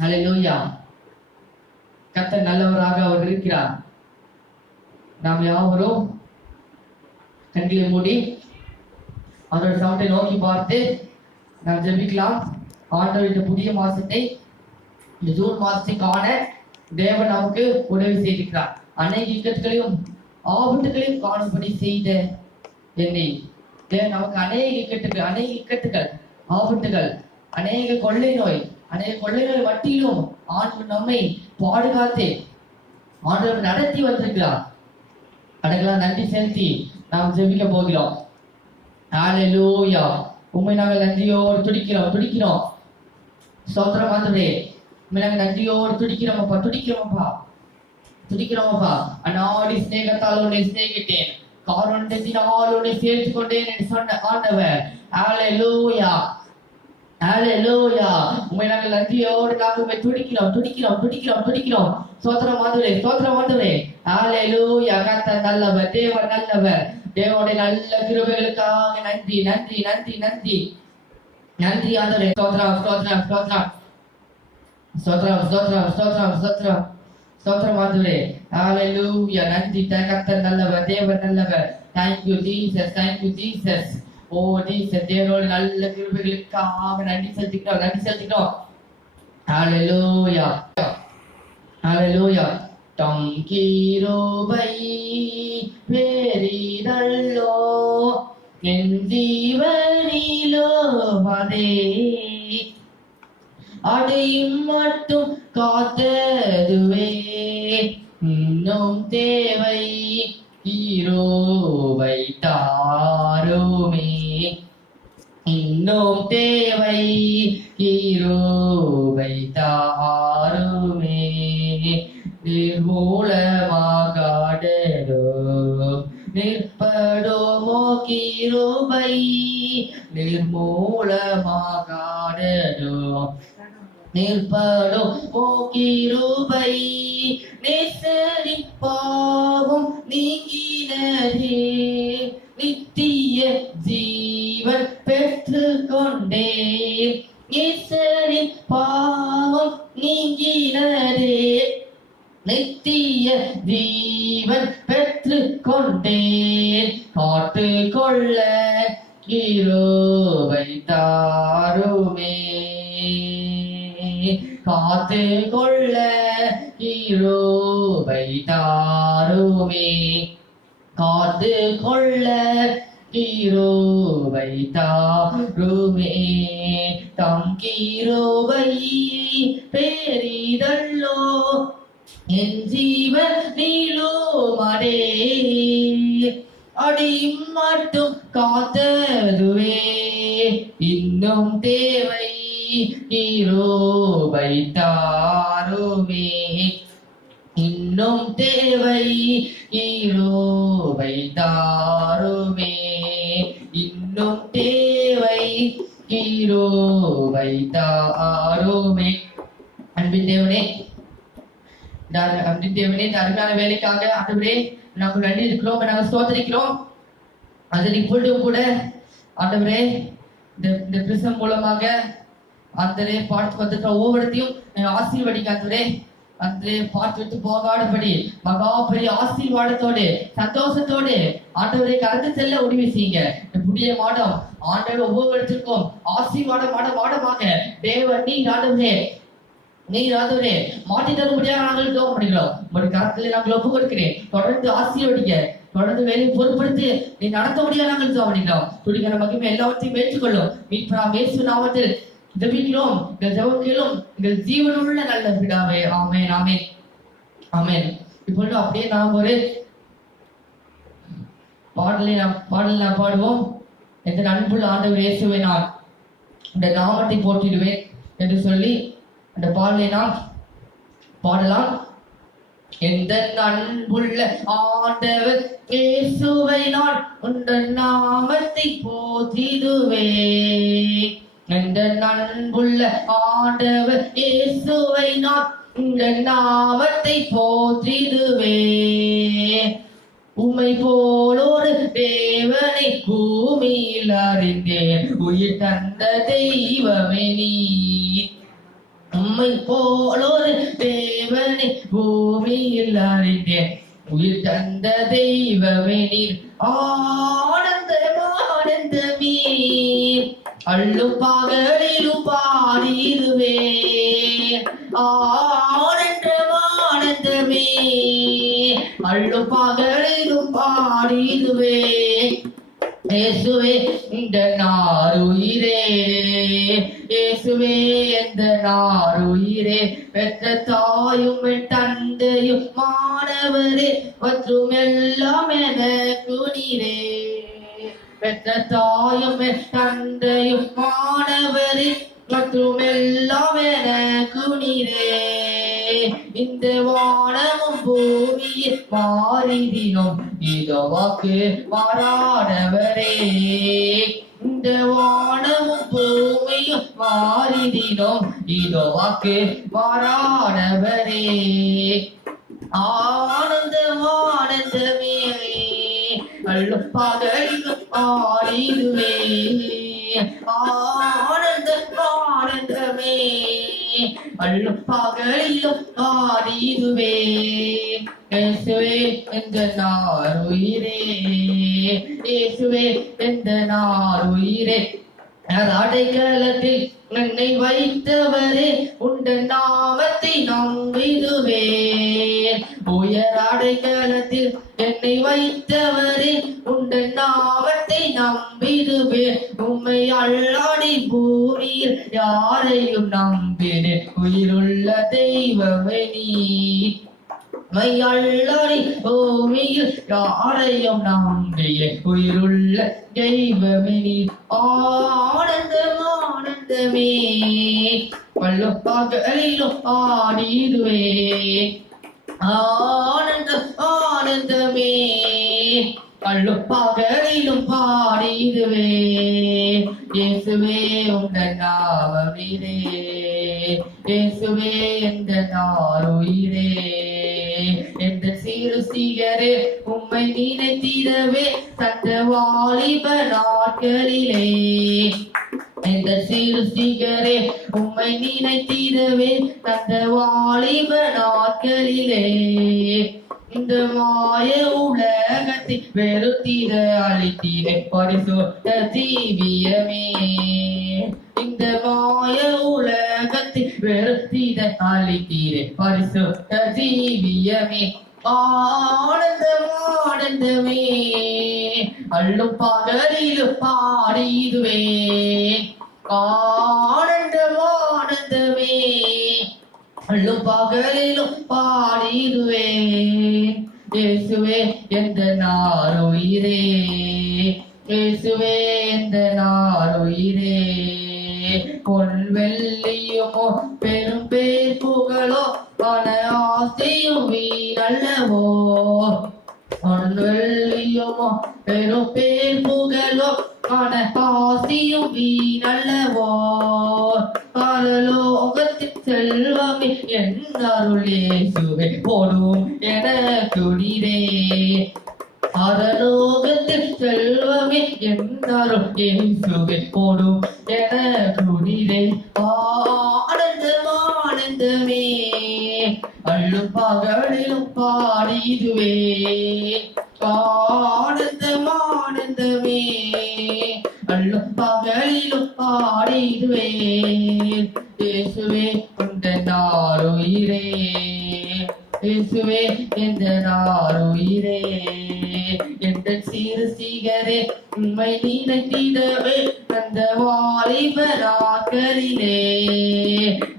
ஹல்லேலூயா. கர்த்தர் நல்லவராக அவர் இருக்கிறார். நாம் யாவரும் கண்களை மூடி அவருடைய சவுண்டை நோக்கி பார்த்து நாம் ஜெபிக்கலாம். ஆண்டவர் இந்த புதிய மாசத்தை, இந்த ஜூன் மாசத்தை காண தேவன் நமக்கு உதவி செய்திருக்கிறார். அநேக இக்கட்டுகளையும் ஆபத்துகளையும் காணும்படி செய்த என்னை தேவன் நமக்கு அநேக இக்கட்டுகள் ஆபத்துகள், அநேக கொள்ளை நோய் மட்டிலும் ஆண்டு நம்மை பாதுகாத்து ஆண்டவர் நடத்தி வந்திருக்கிறார். அடங்கலாம் நன்றி செலுத்தி நாம் ஜெபிக்க போகிறோம். ஹல்லேலூயா. உண்மை நாங்கள் நன்றியோடு துடிக்கிறோம். ஸ்தோத்திரம் ஆண்டவரே. உண்மை நாங்கள் நன்றியோடு துடிக்கிறோமப்பா. அநாடி ஸ்நேகத்தால் உன்னை சிநேகித்தேன், காரணத்தினால் உன்னை சேர்த்து கொண்டேன் என்று சொன்ன ஆண்டவர். ஹல்லேலூயா. உண்மை நாங்கள் நன்றியோடு நாங்கள் துடிக்கிறோம். ஸ்தோத்திரம் ஆண்டவரே. ஹல்லேலூயா. கர்த்தர் நல்லவர், தேவன் நல்லவர். தேவனுடைய நல்ல கிருபைகளுக்காக நன்றி ஆண்டவரே. ஸ்தோத்திரம் ஆண்டவரே. ஹல்லேலூயா. நன்றி. கர்த்தர் நல்லவர், தேவன் நல்லவர். Thank you Jesus. Oh Jesus, தேவனுடைய நல்ல கிருபைகளுக்காக நன்றி செலுத்திக்கிறோம். ஹல்லேலூயா. தம் கிருபை பெரிதல்லோ என் ஜீவனிலோ அதே அடையும் மட்டும் காத்ததுவே இன்னும் தேவை கிருபை தாருமே, இன்னும் தேவை கிருபை தாருமே. நிற்படுமோ கிருபை, நிற்படுமோ கிருபை. நேசரின் பாவம் நீங்கினதே, நித்திய ஜீவன் பெற்று கொண்டே. நேசரின் பாவம் நீங்கினதே, நித்திய ஜீவன் பெற்று கொண்டேன். காத்து கொள்ள கிருபை தாருமே, காத்து கொள்ள கிருபை தாருமே, காத்து கொள்ள கிருபை தாருமே. தம் கிருபை பெரிதல்லோ என் ஜீவன் நீளுமடே, அடியும் மட்டும் காத்ததுவே இன்னும் தேவை கிருபை தாருமே, இன்னும் தேவை கிருபை தாருமே, இன்னும் தேவை கிருபை தாருமே. அன்பின் தேவனே, அருமையான வேலைக்காக ஆண்டவரே நாங்கள் நன்றி இருக்கிறோம், நாங்கள் ஸ்தோத்திரிக்கிறோம். அதில் இப்பொழுதும் கூட ஆண்டவரே இந்த பிரசம் மூலமாக ஆண்டவரே பாட்டு வந்துட்ட ஒவ்வொருத்தையும் ஆசீர்வதிக்க ஆண்டவரே. அன்றே பாட்டு விட்டு போகாதபடி மகா பெரிய ஆசீர்வாதத்தோடு சந்தோஷத்தோடு ஆண்டவரை கடந்து செல்ல உதவி செய்யுங்க. இந்த புதிய மாதம் ஆண்டவர் ஒவ்வொருத்திற்கும் ஆசீர்வாதமாக தேவன் நீர் ஆண்டவரே மாற்றி தர முடியாத நாங்கள் ஜெபம் பண்ணிக்கிறோம். ஒரு கரத்தில் நாங்கள் ஒப்பு கொடுக்கிறேன். தொடர்ந்து ஆசீர்வதிங்க, தொடர்ந்து வேலையை பொறுப்படுத்தி நீ நடத்த முடியாத நாங்கள் ஜெபம் பண்ணிக்கிறோம். துடிக்கிற மகிமை எல்லாவற்றையும் ஏற்றுக்கொள்ளும். மீட்பராம் இயேசு நாமத்தில் ஜெபிக்கிறோம். எங்கள் ஜெபம் கேளும் எங்கள் ஜீவனுள்ள நல்ல பிதாவே. ஆமென் ஆமென் ஆமென். இப்பொழுது அப்படியே நாம் ஒரு பாடலை நாம் பாடுவோம். எந்த அன்புள்ள ஆண்டவர் இயேசுவை நான் இந்த நாமத்தை போற்றிடுவேன் என்று சொல்லி அந்த பாடலை நாம் பாடலாம். எந்த அன்புள்ள ஆண்டவர் இயேசுவை நான் உந்த நாமத்தை போற்றிடுவேன். எந்த அன்புள்ள ஆண்டவர் இயேசுவை நான் உந்த நாமத்தை போற்றிடுவேன். உமை போலொரு தேவனை பூமியில் அறிந்தேன், உயிர் தந்த தெய்வமே நீ. உம்மை போலொரு தேவனை பூமியில் அறிந்தேன். உயிர் தந்த தெய்வமே நீர் ஆனந்தமே. அள்ளும் பகலிலும் பாடிடுவே ஆனந்தமே. அள்ளும் பகலிலும் பாடிடுவே. இயேசுவே இந்த நாருயிரே, இயேசுவே இந்த நாருயிரே, பெற்ற தாயும் தந்தையும் மாணவரே மற்றும் எல்லாம் எனக்கு நீரே. பெற்ற தாயும் தந்தையும் மாணவரே மற்றும் எல்லாம் எனக்கு நீரே. இந்த வானமும் பூமியில் மாறிதினோம் இதோ வாக்கு மாறாடவரே. இந்த வானமும் பூமியும் மாறிதினோம் இதோ வாக்கு மாறாடவரே. ஆனந்தமே அள்ளும் பகலிலும் ஆடிடுவே. ஆனந்தமே அள்ளும் பகலிலும் ஆடிடுவே. இயேசுவே இந்த நாருயிரே, இயேசுவே இந்த நாருயிரே, அடைக்கலத்தில் என்னை வைத்தவரே உண்ட நாமத்தை நம்பிடுவேன். உயர் அடைக்கலத்தில் என்னை வைத்தவரே உண்ட நாமத்தை நம்பிடுவேன். உம்மை அல்லாடி பூமியில் யாரையும் நம்பினேன். உயிருள்ள தெய்வமே நீர். மையள்ளி பூமியில் யாரையும் நம்பியே. உயிருள்ள தெய்வமே நீர். ஆனந்தமே பல்லும் பகலிலும் ஆடிடுவே. ஆனந்தமே பல்லும் பகலிலும் பாடிடுவே. இயேசுவே உங்கள் நாமம் நீரே, இயேசுவே இந்த நாருயிரே. எந்த சிருஷ்டிகரே உம்மை நினைத்திடவே தந்த வாலிப நாட்களிலே. எந்த சிருஷ்டிகரே உம்மை நினைத்திடவே தந்த வாலிப நாட்களிலே. இந்த மாய உலகத்தை வெறுத்திட அழித்திட பரிசுத்த ஜீவியமே. இந்த மாய உலகத்தை வெறுத்திட அழித்திட பரிசுத்த ஜீவியமே. ஆனந்தமே அள்ளும் பகலிலும் பாடிடுவே. ஆனந்தமே அள்ளும் பகலிலும் பாடிடுவே. இயேசுவே எந்த நாருயிரே, இயேசுவே எந்த நாருயிரே. பொன் வெள்ளியுமோ பெரும் பேர் புகழோ பண ஆசையும் வீணல்லவோ. பொன் வெள்ளியுமோ பெரும் பேர் புகழோ பண ஆசையும் வீணல்லவோ. பரலோகத்தின் செல்வமே என் அருளேசுவே போடும் எனக்கு நீரே. பரலோகத்தில் செல்வமே என் அருளேசுவே போடும் எனக்கு நீரே. ஆனந்தமே அள்ளும் பகலிலும் பாடிடுவே. ஆனந்தமே அள்ளும் பகலிலும் பாடிடுவே. இயேசுவே இந்த நாருயிரே, இயேசுவே இந்த நாருயிரே. எந்த சிருஷ்டிகரே உம்மை நினைத்திடவே அந்த வாலிப நாட்களிலே.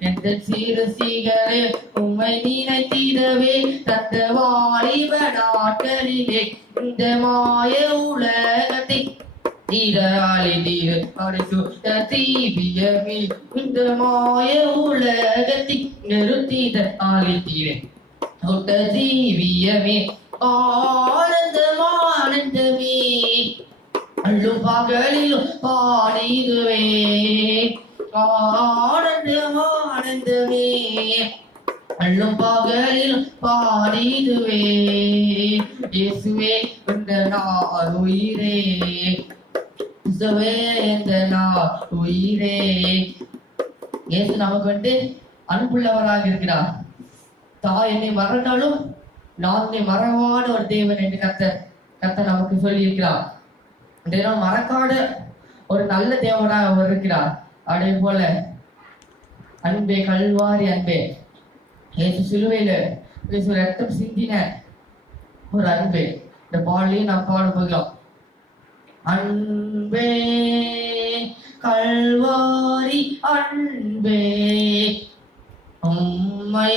எந்த சிருஷ்டிகரே உம்மை நினைத்திடவே தந்த வாலிப நாட்களிலே. இந்த மாய உலகத்தை தீவியமே. இந்த மாய உலகத்தை நிறுத்திட ஆளித்தீரே தொட்ட ஜீவியமே. ஆனந்தமே அள்ளும் பகலிலும் பாடிடுவே. ஆனந்தமே அள்ளும் பகலிலும் பாடிடுவே. இயேசுவே இந்த நாருயிரே, இயேசுவே இந்த நாருயிரே. இயேசு நமக்கு அன்புள்ளவராக இருக்கிறார். தாய் என்னை மறந்தாலும் நான் உன்னை மறவாத ஒரு தேவன் என்று கர்த்தர் நமக்கு சொல்லி இருக்கிறார். தினம் மறக்காத ஒரு நல்ல தேவனாக அவர் இருக்கிறார். அதே போல அன்பே, கல்வாரி அன்பே, இயேசு சிலுவையில ரத்தம் சிந்தின ஒரு அன்பே. இந்த பாடலையும் நாம் பாட போகிறோம். அன்பே, கல்வாரி அன்பே, உம்மை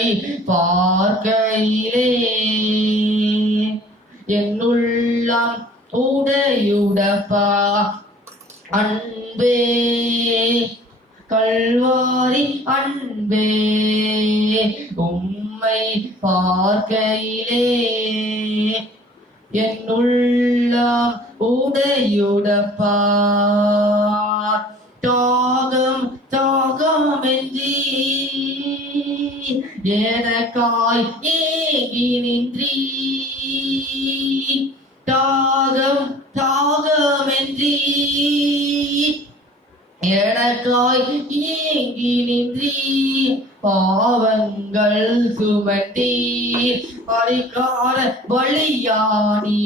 பார்க்கையிலே என் உள்ளம் உடையுடப்பா. அன்பே, கல்வாரி அன்பே, உம்மை பார்க்கையிலே என் உள்ளம் உடையுடப்பா. தாகம் தாகமென்றி எனக்காய் ஏங்கி நின்றீ. தாகம் தாகமென்றி எனக்காய் ஏங்கி நின்றீ. பாவங்கள் சுமட்டி பரிகார பலியானி.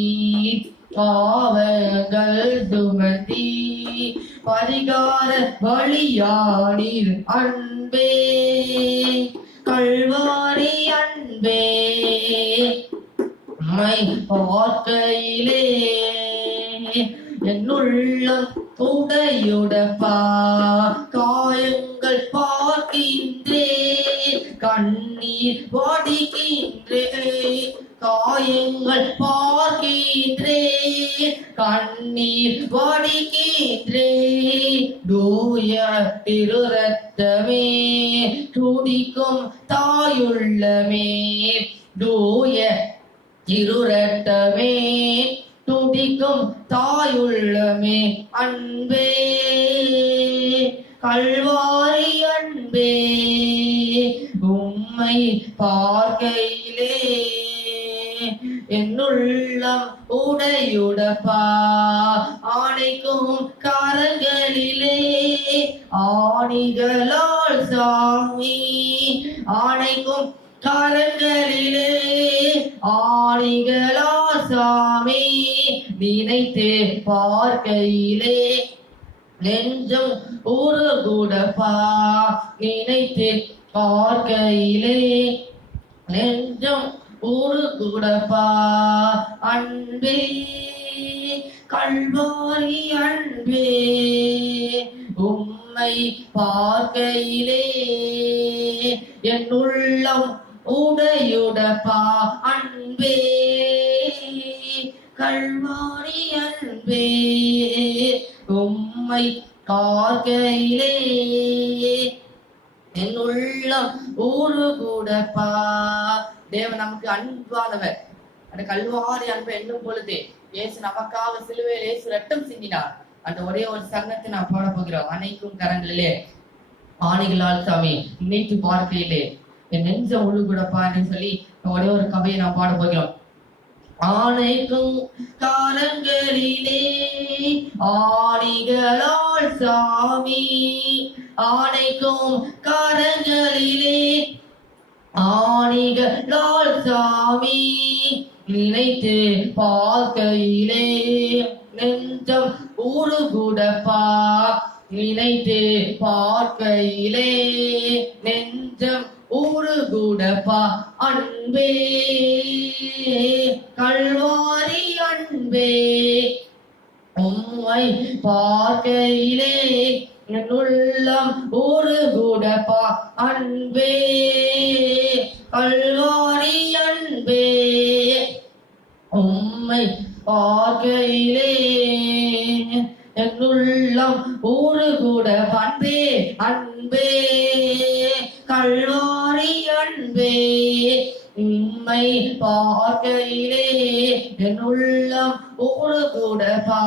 பாவங்கள் சுமத்தி பரிகார பலியானீர். அன்பே, கல்வாரி அன்பே, உம்மை பார்க்கையிலே என் உள்ளம் உடையுடப்பா. காயங்கள் பார்க்கின்றேன், கண்ணீர் வடிக்கின்றேன். காயங்கள் பார்க்கின்றேன், கண்ணீர் வடிக்கின்றேன். தூய திரு ரத்தமே துடிக்கும் தாயுள்ளமே. தூய திரு ரத்தமே துடிக்கும் தாயுள்ளமே. அன்பே, கல்வாரி அன்பே, உம்மை பார்க்கையிலே என் உள்ளம் உடையுடப்பா. ஆணைக்கும் கரங்களிலே ஆணிகளால் சாமி. ஆணைக்கும் கரங்களிலே ஆணிகளா சாமி. நினைத்து பார்க்கையிலே நெஞ்சம் உருகுடப்பா. நினைத்து பார்க்கையிலே நெஞ்சம் உருகுடப்பா. அன்பே, கல்வாரி அன்பே, உம்மை பார்க்கையிலே என் உள்ளம் உடையுடப்பா. அன்பே, கல்வாரி அன்பே, உம்மை பார்க்கையிலே என் உள்ளம் உருகுடப்பா. தேவன் நமக்கு அன்பானவர். அந்த கல்வாரி அன்பை என்னும் பொழுது இயேசு நமக்காக சிலுவையில் இயேசு ரத்தம் சிந்தினார். அந்த ஒரே ஒரு சரணத்தை நாம் பாட போகிறோம். அனைக்கும் கரங்களிலே ஆணிகளால் சாமி நினைத்து பார்க்கையிலே என் நெஞ்சம் உழுகுடப்பா என்று சொல்லி ஒரே ஒரு கதையை நாம் பாட போகிறோம். ஆணைக்கும் காரங்களிலே ஆணிகளால் சாமி. ஆணைக்கும் காரங்களிலே ஆணிகளால் சாமி. நினைத்து பார்க்கையிலே நெஞ்சம் உருகுடப்பா. நினைத்து பார்க்கையிலே நெஞ்சம் உருகுடப்பா. அன்பே, கல்வாரி அன்பே, உம்மை பார்க்கையிலே என் உள்ளம் உருகுடப்பா. அன்பே, கல்வாரி அன்பே, உம்மை பார்க்கையிலே என் உள்ளம் உருகுடப்பா. அன்பே, அன்பே, கல்வாரி அன்பே, உம்மை பார்க்கையிலே என் உள்ளம் உருகுடப்பா.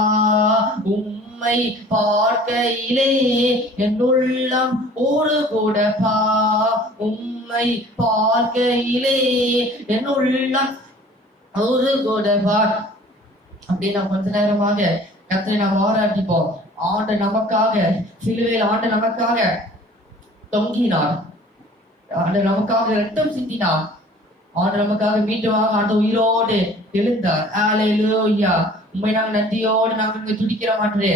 உம்மை பார்க்கையிலே என் உள்ளம் உருகுடப்பா. உம்மை பார்க்கையிலே என் உள்ளம் உருகுடப்பா. அப்படி நாம் கொஞ்ச நேரமாக கர்த்தரை நாம் ஆராதிப்போம். ஆண்டு நமக்காக சிலுவையில் ஆண்டு நமக்காக தொங்கினார். ஆண்டவர் நமக்காக ரத்தம் சிந்தினார். ஆண்டவர் நமக்காக மீண்டுமாக ஆண்டு உயிரோடு எழுந்தார். ஹalleluya. உம்மை நாங்கள் நன்றியோடு நாங்கள் துதிக்கிறோம் ஆண்டவரே,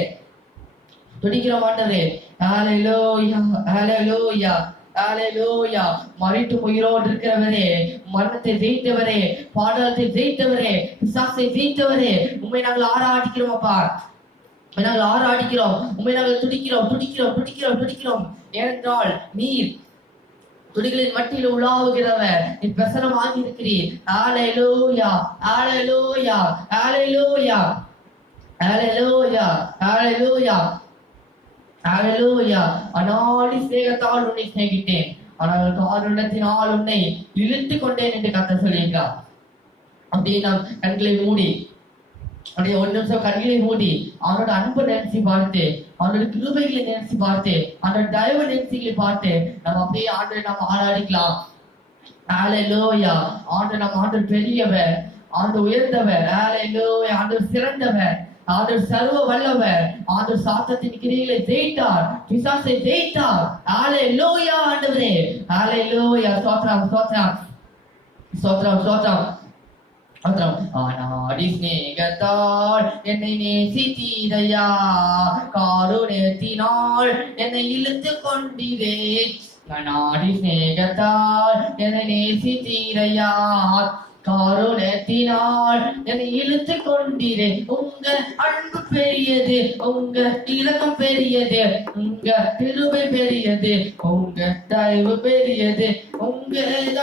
துதிக்கிறோம் ஆண்டவரே. ஹalleluya, ஹalleluya, ஹalleluya. மரித்து உயிரோடு இருக்கிறவரே, மரணத்தை ஜெயித்தவரே, பாதாளத்தை ஜெயித்தவரே, பிசாசை ஜெயித்தவரே, உம்மை நாங்கள் ஆராதிக்கிறோம் அப்பா, நாங்கள் ஆராதிக்கிறோம், உம்மை நாங்கள் துதிக்கிறோம் துதிக்கிறோம் துதிக்கிறோம் துதிக்கிறோம். ஏனென்றால் நீர் துடிகளின் மட்டியில் உலாவுகிறவர், நீ பிரசனமாகி இருக்கிறீர். ஹalleluya, ஹalleluya, ஹalleluya, ஹalleluya, ஹalleluya, ஹalleluya. அநாடி சிநேகத்தால் உன்னை சிநேகித்தேன், ஆனால் காருண்யத்தினால் உன்னை இழுத்து கொண்டேன் என்று கர்த்தர் சொல்லியிருக்கிறார். அப்படியே நாம் கண்களை மூடி, அப்படியே ஒரு நிமிஷம் கண்களை மூடி அவனோட அன்பு நினைச்சு பார்த்து, அவனோட கிருபைகளை நினைச்சு பார்த்து, அவனோட தயவு நினைச்சுகளை பார்த்து நம்ம அப்படியே ஆண்டவரை நாம் ஆராதிக்கலாம். ஹalleluya. ஆண்டவர் நம்ம ஆண்டவர் பெரியவர், ஆண்டவர் உயர்ந்தவர், ஹalleluya. ஆண்டவர் சிறந்தவர், ஆண்டவர் சர்வ வல்லவர், ஆண்டவர் சாத்தத்தின் கிரியைகளை ஜெயித்தார், பிசாசை ஜெயித்தார். ஹalleluya ஆண்டவரே, ஹalleluya. ஸ்தோத்திரம் ஸ்தோத்திரம் ஸ்தோத்திரம் ஸ்தோத்திரம். ஆனாடி சிநேகத்தால் என்னை நேசித்தீரையா, காருண்யத்தினால் என்னை இழுத்து கொண்டீரே. ஆனாடி சிநேகத்தால் என்னை நேசித்தீரையா, காருண்யத்தினால் என்னை இழுத்து கொண்டீரே. உங்க அன்பு பெரியது, உங்க இரக்கம் பெரியது, உங்க கிருபை பெரியது, உங்க தயவு பெரியது, உங்க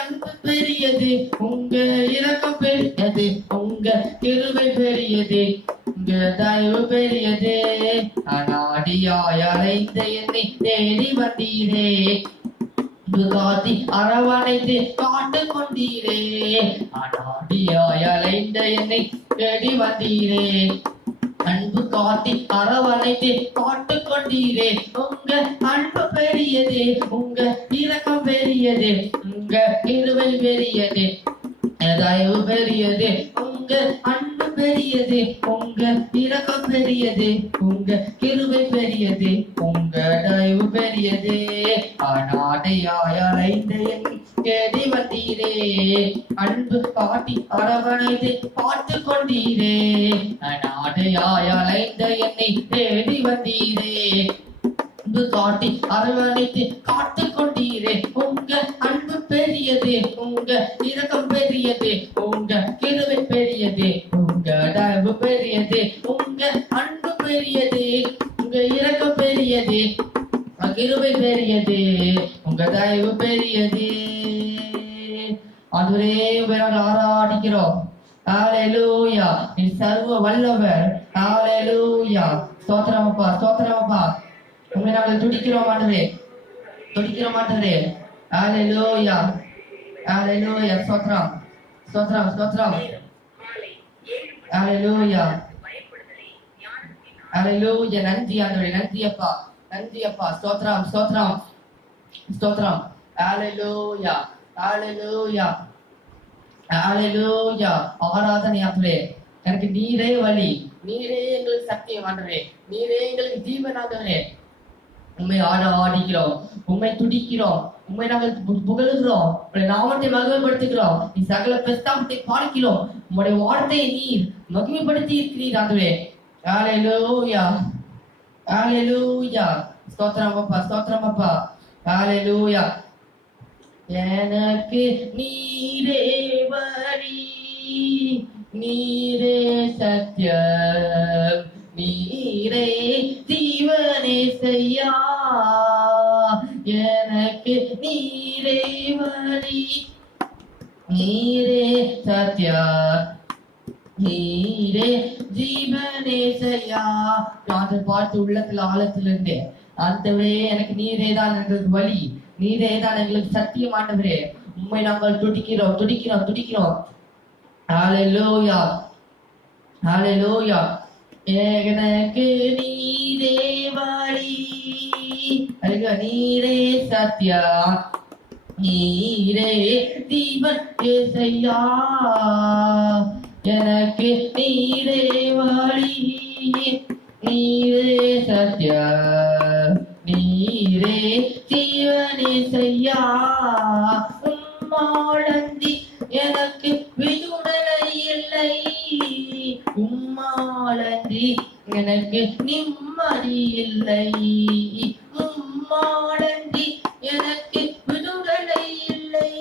அன்பு பெரியது, உங்க இரக்கம் பெரியது, உங்க கிருபை பெரியது, உங்க தயவு பெரியது. அநாடியாய் அலைந்த என்னை தேடி வந்தீரே, காத்தி அரவணைத்து காட்டு கொண்டீரே. அநாடியாய் அலைந்த என்னை தேடி வந்தீரே, அன்பு காத்தி அரவணைத்து காட்டு கொண்டீரே. உங்க அன்பு பெரியது, உங்க இரக்கம் பெரியது, உங்க கிருபை பெரியது, தயவு பெரியது, உங்க அன்பு பெரியது, உங்க இரக்கம் பெரியது, உங்க கிருபை பெரியது, உங்க தயவு பெரியது. அநாதையாய் அலைந்த என்னை தேடி வந்தீரே, அன்பு காட்டி அரவணைத்து பார்த்து கொண்டீரே. அநாதையாய் அலைந்த என்னை தேடி வந்தீரே, அன்பு காட்டி அரவணைத்து காத்து கொண்டீரே. உங்க அன்பு பெரியது, உங்க இரக்கம் பெரியது, உங்க கிருபை பெரியது, உங்க தயவு பெரியது, உங்க அன்பு பெரியது, உங்க இரக்கம் பெரியது, கிருபை பெரியது, உங்க தயவு பெரியது. ஆண்டவரே உம்மை நாங்கள் ஆராதிக்கிறோம். ஹalleluya. நீ சர்வ வல்லவர். ஹalleluya. ஸ்தோத்திரம் அப்பா, ஸ்தோத்திரம் அப்பா. உம்மை நாங்கள் துதிக்கிறோம் ஆண்டவரே, துதிக்கிறோம் ஆண்டவரே. ஹalleluya, ஹalleluya. ஸ்தோத்திரம் ஸ்தோத்திரம் ஸ்தோத்திரம். ஹalleluya, ஹalleluya. நன்றி ஆண்டவரே, நன்றி அப்பா, நன்றி அப்பா. ஸ்தோத்திரம் ஸ்தோத்திரம் ஸ்தோத்திரம். ஹalleluya, ஹalleluya, ஹalleluya. ஆராதனை ஆண்டவரே, எனக்கு நீரே வழி, நீரே எங்களுக்கு சத்தியம் ஆண்டவரே, நீரே எங்களுக்கு ஜீவன் ஆண்டவரே. உம்மை ஆராதிக்கிறோம், உம்மை துதிக்கிறோம், உம்மை நாங்கள் புகழுகிறோம், உம்முடைய நாமத்தை மகிமைப்படுத்துகிறோம். நீ சகல பிரஸ்தாபத்தை பார்க்கிறோம், உம்முடைய வார்த்தையை நீர் மகிமைப்படுத்தி இருக்கிறீர் ஆண்டவரே. ஹalleluya, ஹalleluya. ஸ்தோத்திரம் அப்பா, ஸ்தோத்திரம் அப்பா. ஹalleluya. எனக்கு நீரே வழி, நீரே சத்தியம், நீரே ஜீவனே செய்யா. எனக்கு நீரே வழி, நீரே சத்தியம், நீரே ஜீவனே செய்யா. அதை பார்த்து உள்ளத்துல ஆழத்துல இருந்து, ஆண்டவரே எனக்கு நீரே தான் எங்களுக்கு வழி, நீரே தான் எங்களுக்கு சத்தியம் ஆண்டவரே. உம்மை நாங்கள் துடிக்கிறோம் துடிக்கிறோம் துடிக்கிறோம். ஹalleluya, ஹalleluya. எனக்கு நீரே வழி, நீரே சத்தியம், நீரே ஜீவன் ஏசையா. எனக்கு நீரே வழி, நீரே சத்தியம், நீரே ஜீவன் ஏசையா. உம்மாலன்றி எனக்கு நிம்மதி இல்லை, உம்மாலன்றி எனக்கு விடுதலை இல்லை,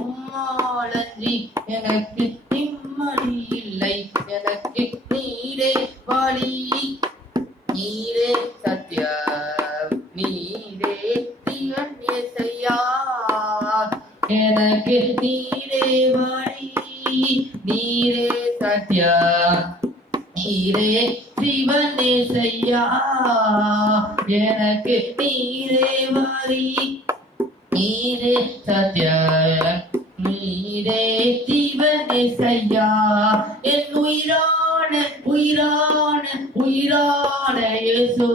உம்மாலன்றி எனக்கு நிம்மதி இல்லை. எனக்கு நீரே வழி, நீரே சத்தியம், நீரே ஜீவன் இயேசையா. எனக்கு நீரே வழி, நீரே சத்தியம், நீரே ஜீவன் இயேசையா. எனக்கு நீரே வழி, நீரே சத்தியம், நீரே ஜீவன் இயேசையா. என் உயிரான உயிரான உயிரான இயேசு,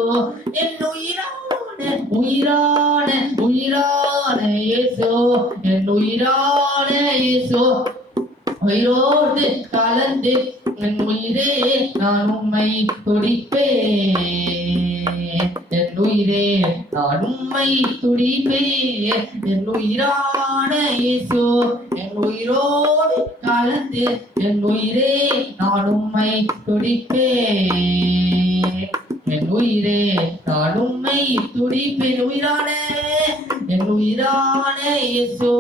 என் உயிரான உயிரான உயிரான இயேசு, என் உயிரான இயேசு. உயிரோடு கலந்து என் உயிரே நான் உம்மை துடிப்பேன், என் உயிரே நான் உம்மை துடிப்பேன். என் உயிரான இயேசு, என் உயிரோடு கலந்து என் உயிரே நான் உம்மை துடிப்பேன், என் உயிரே நான் உம்மை துடிப்பேன். உயிரான என் உயிரான இயேசு,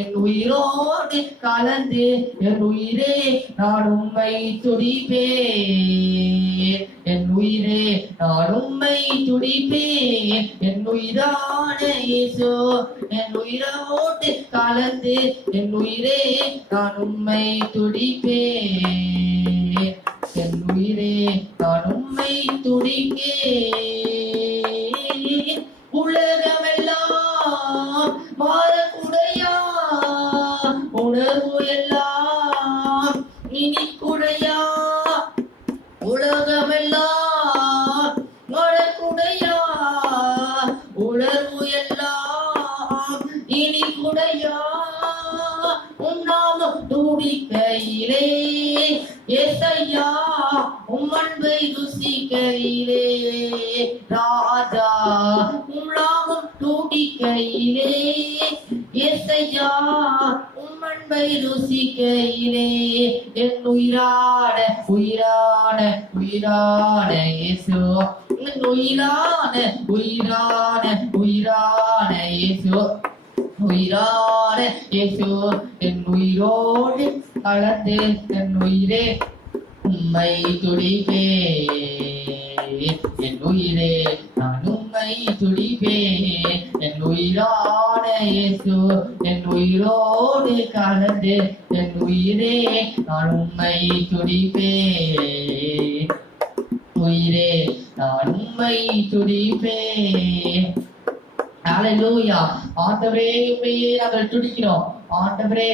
என் உயிரோடு கலந்து என் உயிரே நான் உம்மை துடிப்பேன், என் உயிரே நான் உம்மை துடிப்பேன். என் உயிரான இயேசு, என் உயிரோடு கலந்து என் உயிரே நான் உம்மை துடிப்பேன், என் உயிரே நான் உம்மை துடிப்பேன். உலகமெல்லாம் மாறக்குடையா, உணர்வு எல்லாம் இனிக்குடையா, உலகமெல்லாம் மாறக்குடையா, உணர்வு எல்லாம் இனிக்குடையா. உன்னாமம் துடிக்கையிலே ஏசையா, உம்மன்பை ருசிக்கையிலே ராஜா, உம்நாமம் துடிக்கையிலே ஏசையா, உம்மன்பை ருசிக்கையிலே என் உயிரான உயிரான உயிரான இயேசு, என் உயிரான உயிரான உயிரான இயேசு, உயிரான இயேசு. என் உயிரோடு கலந்து என் உயிரே உம்மை துடிப்பேன், என் உயிரே நான் உம்மை துடிப்பேன். என் உயிரான இயேசு, என் உயிரோடு கலந்து என் உயிரே நான் உம்மை துடிப்பேன், உயிரே நான் உம்மை துடிப்பேன். ஹல்லேலூயா. ஆண்டவரே உம்மையே நாங்கள் துடிக்கிறோம். ஆண்டவரே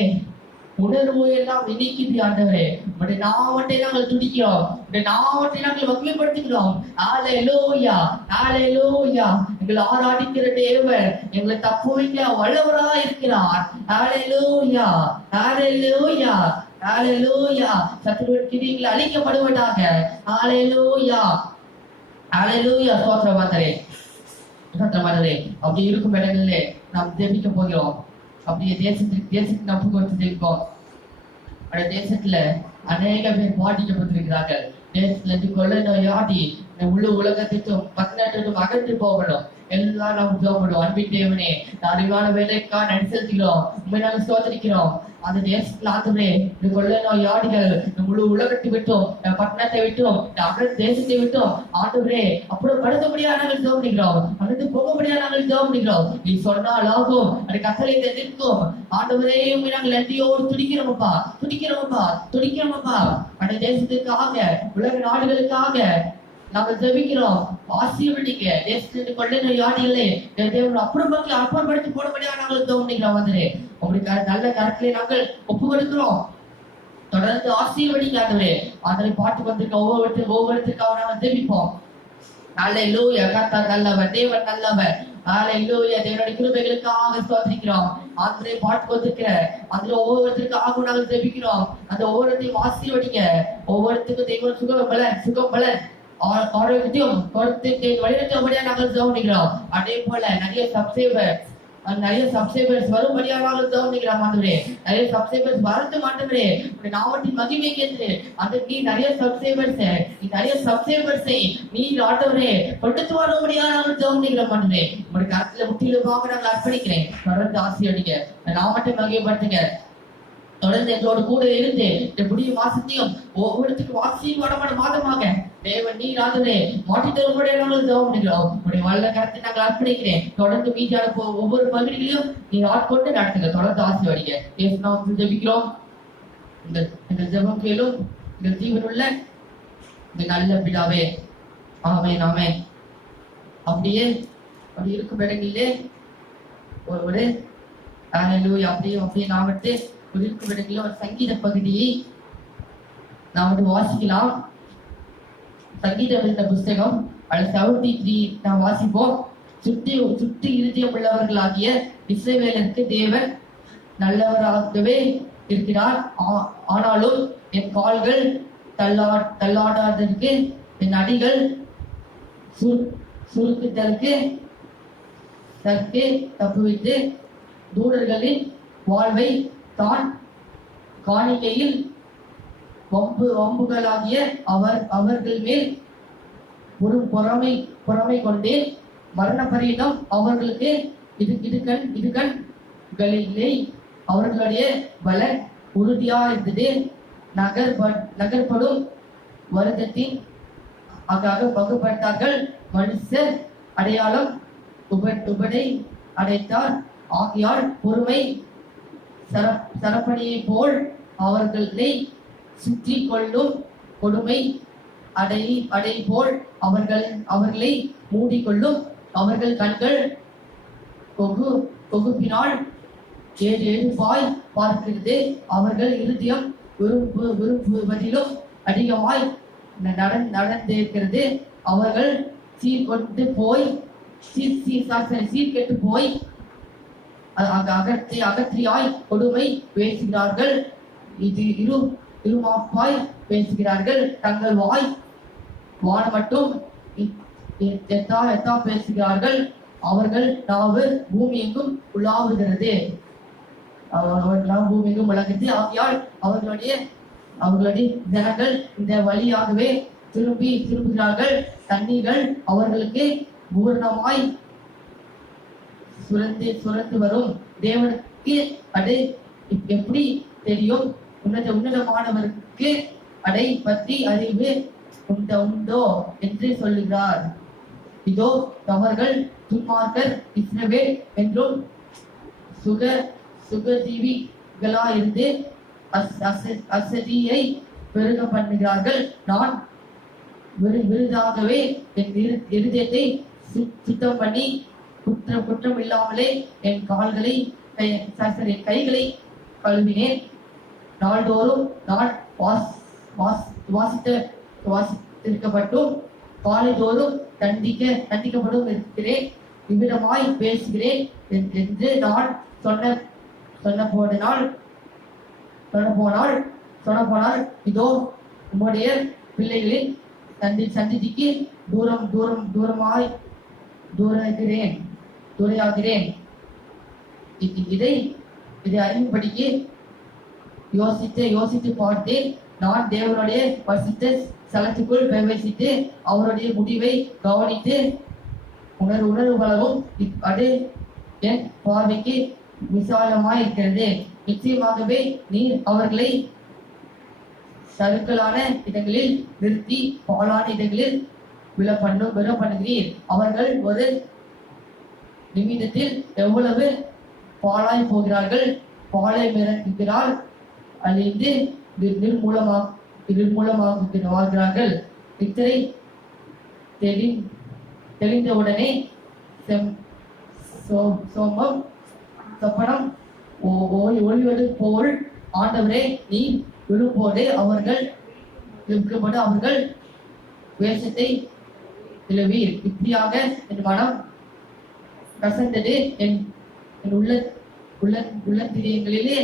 உணர்வு எல்லாம் இனிக்குது. ஆண்டவரே உடைய நாமத்தை நாங்கள் துடிக்கிறோம், உடைய நாமத்தை நாங்கள் மகிமைப்படுத்துகிறோம். ஹல்லேலூயா, ஹல்லேலூயா. எங்களை ஆராதிக்கிற தேவன் எங்களை தப்புவிக்க வல்லவரா இருக்கிறார். ஹல்லேலூயா, ஹல்லேலூயா, ஹல்லேலூயா. சத்துருவின் கிரியைகள் அழிக்கப்படுவதாக. ஹல்லேலூயா, ஹல்லேலூயா. ஸ்தோத்திரம் ஆண்டவரே, ஸ்தோத்திரம் ஆண்டவரே. அப்படி இருக்கும் இடங்களிலே நாம் ஜெபிக்க போகிறோம். அப்படியே தேசத்துக்கு நப்பு கொடுத்து இருக்கோம். அந்த தேசத்துல அநேக பேர் பாதிக்கப்பட்டிருக்கிறார்கள். தேசத்துல இருந்து கொள்ளை நோயாடி முழு உலகத்திற்கும் பத்தினத்திற்கும் அகன்று போகணும். எல்லாம் நாம் ஜோப்படுவோம். அன்பின் தேவனே, அறிவான வேலைக்கா நடிசெலுத்துகிறோம். உண்மை நாங்கள் சோதரிக்கிறோம். அந்த தேசத்துல ஆண்டவரே இந்த கொள்ளை நோயாடிகள் முழு உலகத்தை விட்டோம், பட்டணத்தை விட்டோம், தேசத்தை விட்டோம். ஆண்டவரே அப்புறம் படுத்தபடியா நாங்கள் ஜோபடிக்கிறோம், அடுத்து போகபடியா நாங்கள் ஜோபடிக்கிறோம். நீ சொன்னால் ஆகும், அது கட்டளை நிற்கும். ஆண்டவரே நாங்கள் நன்றியோடு துடிக்கிறோமப்பா, துடிக்கிறோமப்பா, துடிக்கிறோமப்பா. அந்த தேசத்துக்காக, உலக நாடுகளுக்காக நாங்கள் ஜெபிக்கிறோம். ஆசீர்வதிங்க. தேசத்திலிருந்து கொள்ளை நோயாடிகளை தேவன் அப்புறப்படுத்தி போடபடியா நாங்கள் ஜெபிக்கிறோம். வந்து உங்களுக்கு நல்ல கருத்திலே நாங்கள் ஒப்பு கொடுக்கிறோம். தொடர்ந்து ஆசீர்வதிங்க ஆண்டவரே. அதனை பாட்டு வந்திருக்க ஒவ்வொருத்தருக்காக நாங்கள் ஜெபிப்போம். ஹல்லேலூயா. கர்த்தர் நல்லவர், தேவன் நல்லவர். ஹல்லேலூயா. தேவனுடைய கிருபைகளுக்காக ஸ்தோத்திரிக்கிறோம். ஆண்டவரே பாட்டு வந்திருக்கிற அதுல ஒவ்வொருத்தருக்காக நாங்கள் ஜெபிக்கிறோம். அந்த ஒவ்வொருத்தையும் ஆசீர்வதிங்க. ஒவ்வொருத்தருக்கும் தெய்வம் சுகம் பலன் ஆரோக்கியம் கொடுத்து வழிநடத்தபடியா நாங்கள் ஜெபிக்கிறோம். அதே போல நிறைய சப்ஸ்கிரைபர் நிறைய சப்ஸ்கிரைபர்ஸ் வரும்படியாக தோன்றுகிறார் ஆண்டவரே. நிறைய சப்ஸ்கிரைபர்ஸ் வரது ஆண்டவரே, உடைய நாமத்தின் மகிமைக்கு என்று அந்த நீ நிறைய சப்ஸ்கிரைபர்ஸை நீ ஆண்டவரே கொடுத்து வரும்படியாக தோன்றுகிறார் ஆண்டவரே. உடைய கருத்துல முற்றிலுமாக நாங்கள் அர்ப்பணிக்கிறேன். தொடர்ந்து ஆசீர்வதிங்க, நாமத்தை மகிமைப்படுத்துங்க. தொடர்ந்து எங்களோடு கூட இருந்து இந்த புதிய மாசத்தையும் ஒவ்வொருத்துக்கும் ஆசீர்வாதமான மாதமாக தேவன் நீர் ஆண்டவரே மாற்றி தரும்படியாக நாங்கள் ஜெபம் பண்ணுகிறோம். உடைய வல்ல கரத்தை நாங்கள் அர்ப்பணிக்கிறேன். தொடர்ந்து மீதியான ஒவ்வொரு பகுதிகளையும் நீர் ஆட்கொண்டு நடத்துங்க. தொடர்ந்து ஆசீர்வதிங்க. இயேசு நாமத்தில் ஜெபிக்கிறோம். இந்த ஜெபம் கேளும் இந்த ஜீவனுள்ள இந்த நல்ல பிதாவே, ஆமென் ஆமென். அப்படியே அப்படி இருக்கும் இடங்களிலே ஒரு ஹல்லேலூயா அப்படியே நாமத்தை இருக்கும் இடங்களில் ஒரு சங்கீத பகுதியை நாம் வாசிக்கலாம். சங்கீதம் என்ற புஸ்தகம் 73 நாம் வாசிப்போம். சுற்றி இருதயம் உள்ளவர்களாகிய இஸ்ரவேலருக்கு தேவன் நல்லவராகவே இருக்கிறார். ஆனாலும் என் கால்கள் தள்ளாடாதற்கு, என் அடிகள் சுருக்குதற்கு தப்புவித்து தூதர்களின் வாழ்வை தான் காணிக்கையில் வம்புகளாகிய அவர்கள் மேல் ஒரு பொறாமை கொண்டே மரண பரியந்தம் அவர்களுக்கு இதுகளிலே அவர்களுடைய பலன் உறுதியா இருந்தது. நகர்படும் வருடத்தின் வகுப்பட்டார்கள். மனுஷர் அடையாளம் உபடை அடைத்தார். ஆகியால் பொறுமை சரப்பணியை போல் அவர்களை சுற்றி கொள்ளும் கொடுமை அடை போல் அவர்களை மூடிக்கொள்ளும். அவர்கள் கண்கள் கொகுப்பினால் ஏழுபாய் பார்க்கிறது. அவர்கள் இருதயம் விரும்புவதிலும் அதிகமாய் நடந்திருக்கிறது. அவர்கள் சீர்கெட்டு போய் அகற்றியாய் கொடுமை பேசுகிறார்கள். இது இருமாப்பாய் பேசுகிறார்கள். தங்கள் வான மட்டும் எத்தா பேசுகிறார்கள். அவர்கள் நாவு பூமி எங்கும் உலாவுகிறது. பூமி எங்கும் உலகிறது. ஆகையால் அவர்களுடைய ஜனங்கள் இந்த வழியாகவே திரும்புகிறார்கள். தண்ணீர்கள் அவர்களுக்கு பூரணமாய் சுரந்து வரும். தேவனுக்கு அது எப்படி தெரியும்? உன்னதமானவருக்கு அதை பற்றி அறிவு உண்டோ என்று சொல்லுகிறார். இதோ அவர்கள் துன்மார்க்கர் இஸ்ரவேல் என்றும் சுகஜீவிகளாயிருந்து அசதியை பெருக பண்ணுகிறார்கள். நான் விருதாகவே என் இருதயத்தை சுத்தம் பண்ணி குற்றம் இல்லாமலே என் கைகளை கழுவினேன். நாள்தோறும் நான் வாசித்திருக்கப்பட்டும் காலைதோறும் தண்டிக்கப்படும் இருக்கிறேன். இவ்விதமாய் பேசுகிறேன் என்று நான் சொன்ன போனால் இதோ உம்முடைய பிள்ளைகளின் சந்திக்கு துரையாகிறேன். இதை அறிவுபடிக்கு யோசித்து பார்த்தேன். நான் தேவனுடைய பரிசுத்த ஸ்தலத்துக்குள் பிரவேசித்து அவருடைய முடிவை கவனித்து உணர்வுகளவும் அது என் பார்வைக்கு விசாலமாய் இருக்கிறது. நிச்சயமாகவே நீர் அவர்களை சறுக்கலான இடங்களில் நிறுத்தி பாலான இடங்களில் விழ பண்ணுகிறீர். அவர்கள் ஒரு நிமிடத்தில் எவ்வளவு பாலாய் போகிறார்கள். பாலை மிரட்டுகிறார் அழிந்து நிர்மூலமாகிறார்கள். இத்தனை தெளிந்தவுடனே சொப்பனம் ஒளிவது போல் ஆண்டவரே நீ விழும்போது அவர்கள் வேஷத்தை இழவீர். இப்படியாக என் மனம் கசந்தது. என் உள்ளத்திரியங்களிலே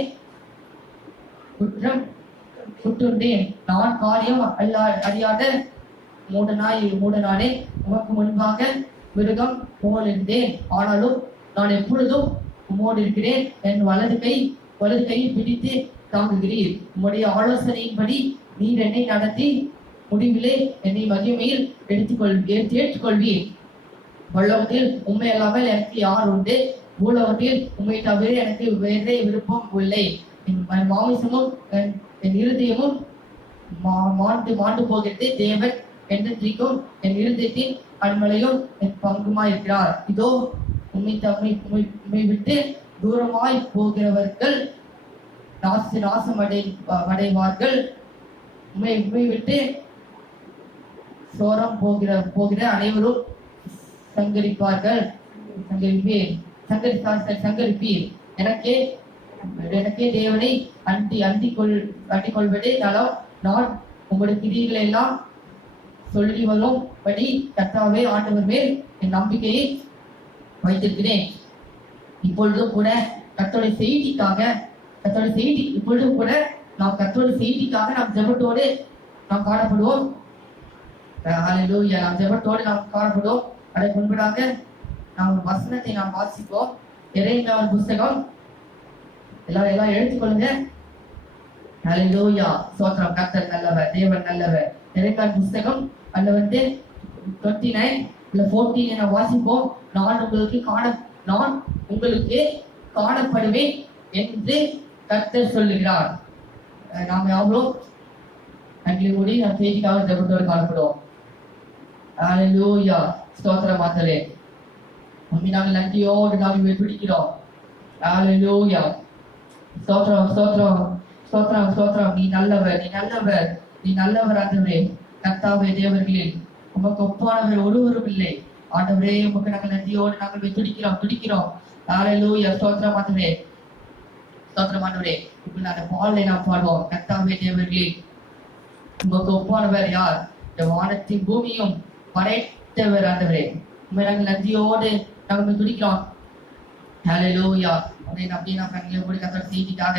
குற்றுண்டேன். நான் காரியம் அறியாத மூடனானே. உமக்கு முன்பாக மிருகம் போல் இருந்தேன். ஆனாலும் நான் எப்பொழுதும் உம்மோடு இருக்கிறேன். என் வலது கையை பிடித்து தாங்குகிறீர். உம்முடைய ஆலோசனையின்படி நீர் என்னை நடத்தி முடிவிலே என்னை மகிமையில் ஏற்றுக்கொள்வீர். பரலோகத்தில் உண்மை அல்லாமல் எனக்கு யார் உண்டு? பூலோகத்தில் உண்மை தவிர எனக்கு வேறே விருப்பம் இல்லை. என் மாமிசமும் என் இருதயமும் மாண்டு போகிறது. தேவன் என்றைக்கும் என் இருதயத்தின் அன்மலையும் என் பங்குமா இருக்கிறார். இதோ உண்மை விட்டு தூரமாய் போகிறவர்கள் நாசம் அடைவார்கள். உண்மை விட்டு சோரம் போகிற அனைவரும் சங்கரிப்பீர். எனக்கே தேவனை அண்டிக் கொள்வதே நலம். நான் உங்களுடைய கிரியைகளை எல்லாம் சொல்லி வரும்படி கர்த்தாவே ஆண்டவர் மேல் என் நம்பிக்கையை வைத்திருக்கிறேன். இப்பொழுதும் கூட கர்த்தருடைய செய்தி இப்பொழுதும் கூட நாம் கர்த்தருடைய செய்திக்காக நாம் ஜெபத்தோடு நாம் காணப்படுவோம். ஹல்லேலூயா. நாம் ஜெபத்தோடு நாம் காணப்படுவோம். அதற்கு முன்பதாக நாம் வசனத்தை நாம் வாசிப்போம். எரேமியாவின் புஸ்தகம் எல்லாம் எழுதிக்கொள்ளுங்க. ஹல்லேலூயா. ஸ்தோத்திரம். கர்த்தர் நல்லவர், தேவன் நல்லவர். எரேமியாவின் புஸ்தகம் அதுல 29 14 நான் வாசிப்போம். நான் உங்களுக்கு காணப்படுவேன் என்று கர்த்தர் சொல்லுகிறார். நாம் யாவரும் அங்கே கூடி நாம் செய்திக்காக ஜெபத்தோடு காணப்படுவோம். ஹல்லேலூயா. ஸ்தோத்திரம் ஆண்டவரே. உம்மை நாங்கள் நன்றியோடு நாங்கள் துதிக்கிறோம். ஹல்லேலூயா. ஸ்தோத்திரம். நீ நல்லவர் ஆண்டவரே. கர்த்தாவே, தேவர்களில் உமக்கு ஒப்பானவர் ஒருவரும் இல்லை. ஆண்டவரே, உமக்கு நாங்கள் நன்றியோடு நாங்கள் துடிக்கிறோம். ஹல்லேலூயா. ஸ்தோத்திரம் ஆண்டவரே. இப்ப அந்த பாடலை நாம் பாடுவோம். கர்த்தாவே, தேவர்களில் உமக்கு ஒப்பானவர் யார்? இந்த வானத்தின் பூமியும் படைத்தவர் ஆண்டவரே. உண்மை நாங்கள் நன்றியோடு நாங்கள் துடிக்கிறோம். ஹல்லேலூயா. அப்படியே நாம் கண்களை மூடி கர்த்தர் செய்திக்காக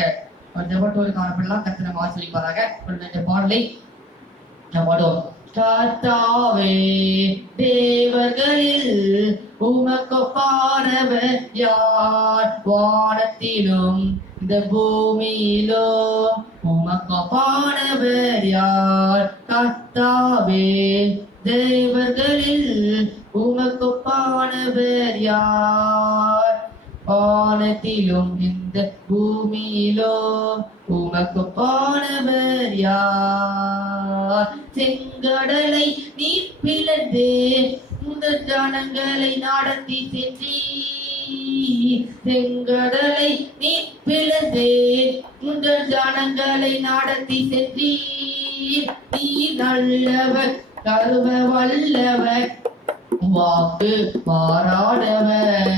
ஒரு ஜெபத்தோடு காணப்படலாம். கர்த்தர் நம்ம ஆசீர்வதிப்பாராக. இந்த பாடலை நாம் பாடுவோம். கர்த்தாவே, தேவர்களில் உமக்கு ஒப்பானவர் யார்? வானத்திலும் இந்த பூமியிலும் உமக்கு ஒப்பானவர் யார்? கர்த்தாவே, தேவர்களில் உமக்கு ஒப்பானவர் யார்? வானத்திலும் இந்த பூமியிலும் உமக்கு ஒப்பானவர் யார்? செங்கடலை நீர் பிளந்தே இந்த ஜனங்களை நடத்தி சென்றீர். செங்கடலை நீர் பிளந்தே இந்த ஜனங்களை நடத்தி சென்றீர். நீ நல்லவர், கருவ வல்லவர், வாக்கு மாறாதவர்.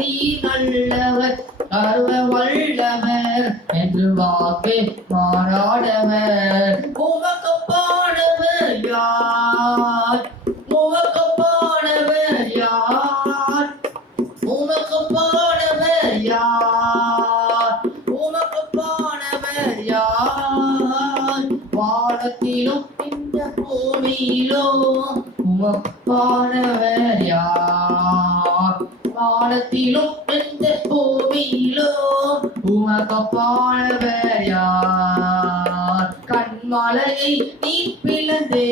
நீ நல்லவர், கருவ வல்லவர், என்று வாக்கு மாறாதவர். உமக்கு ஒப்பானவர் யார்? உமக்கு ஒப்பானவர் யார்? உமக்கு ஒப்பானவர் யார்? உமக்கு ஒப்பானவர் யார்? வானத்திலும் இந்த பூமியிலும் உமப்பானவர் யார்? வானத்திலும் இந்த பூமியிலும் உமப்பானவர் யார்? கண்மலையை நீ பிளந்தே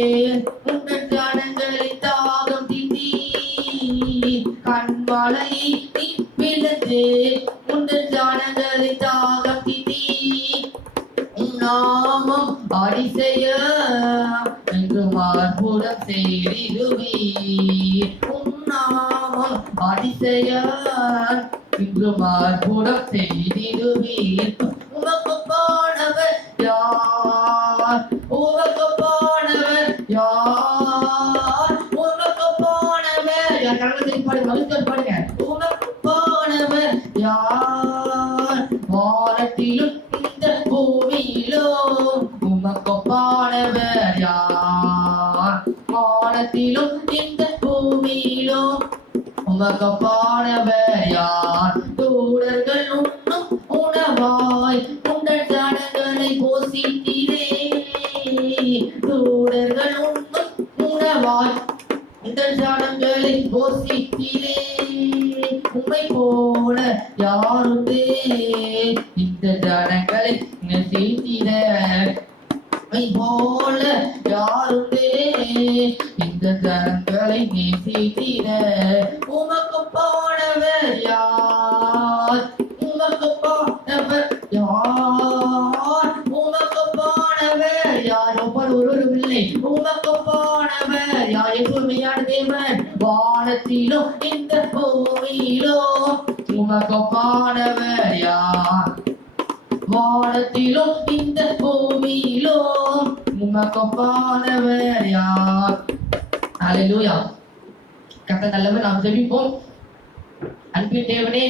உங்கள் ஜனங்களை தாகம் தீர்த்தீர். கண்மலையை நீ பிளந்தே உங்கள் ஜனங்களை தாகம் தீர்த்தீர். நாமம் அதிசயம் என்று மார்புடம் செய்திடுவீர். நாமம் அதிசயம் என்று மார்புடம் செய்திடுவீர். உமக்கு ஒப்பானவர் யார்? உமக்கு ஒப்பானவர் யார்? உமக்கு ஒப்பானவர் யார்? கரங்களை பாடுங்க, மகிழ்ச்சியோடு பாடுங்க. உமக்கு ஒப்பானவர் யார்? வானத்திலும் இந்த பூமியிலும் உமக்கு ஒப்பானவர் யார்? வானத்திலும் இந்த பூமியிலும் உமக்கு ஒப்பானவர் யார்? தூதர்கள் உண்ணும் உணவாய் உங்கள் ஜனங்களை போஷித்தீரே. தூதர்கள் உண்ணும் உணவாய் இந்த ஜனங்களை போஷித்தீரே, உம்மை போல யாருமே. இந்த ஜனங்களை நேசித்தீர, உம்மை போல யாருமே. இந்த ஜனங்களை நேசித்தீர, உமக்கு போனவர் யார்? உமக்கு போனவர் யார்? உமக்கு போனவர் யார்? ஒவ்வொரு இல்லை. உமக்கு போனவர் யார்? எப்பொழுமையான தேவன் வானத்திலும் இந்த பூமியிலும். உமக்கு போனவர் யார்? வானத்திலும் இந்த பூமியிலும். உமக்கு போனவர் யார்? அல்லேலூயா. கர்த்தர் நல்லவர். நாம் ஜெபிப்போம். அன்பின் தேவனே,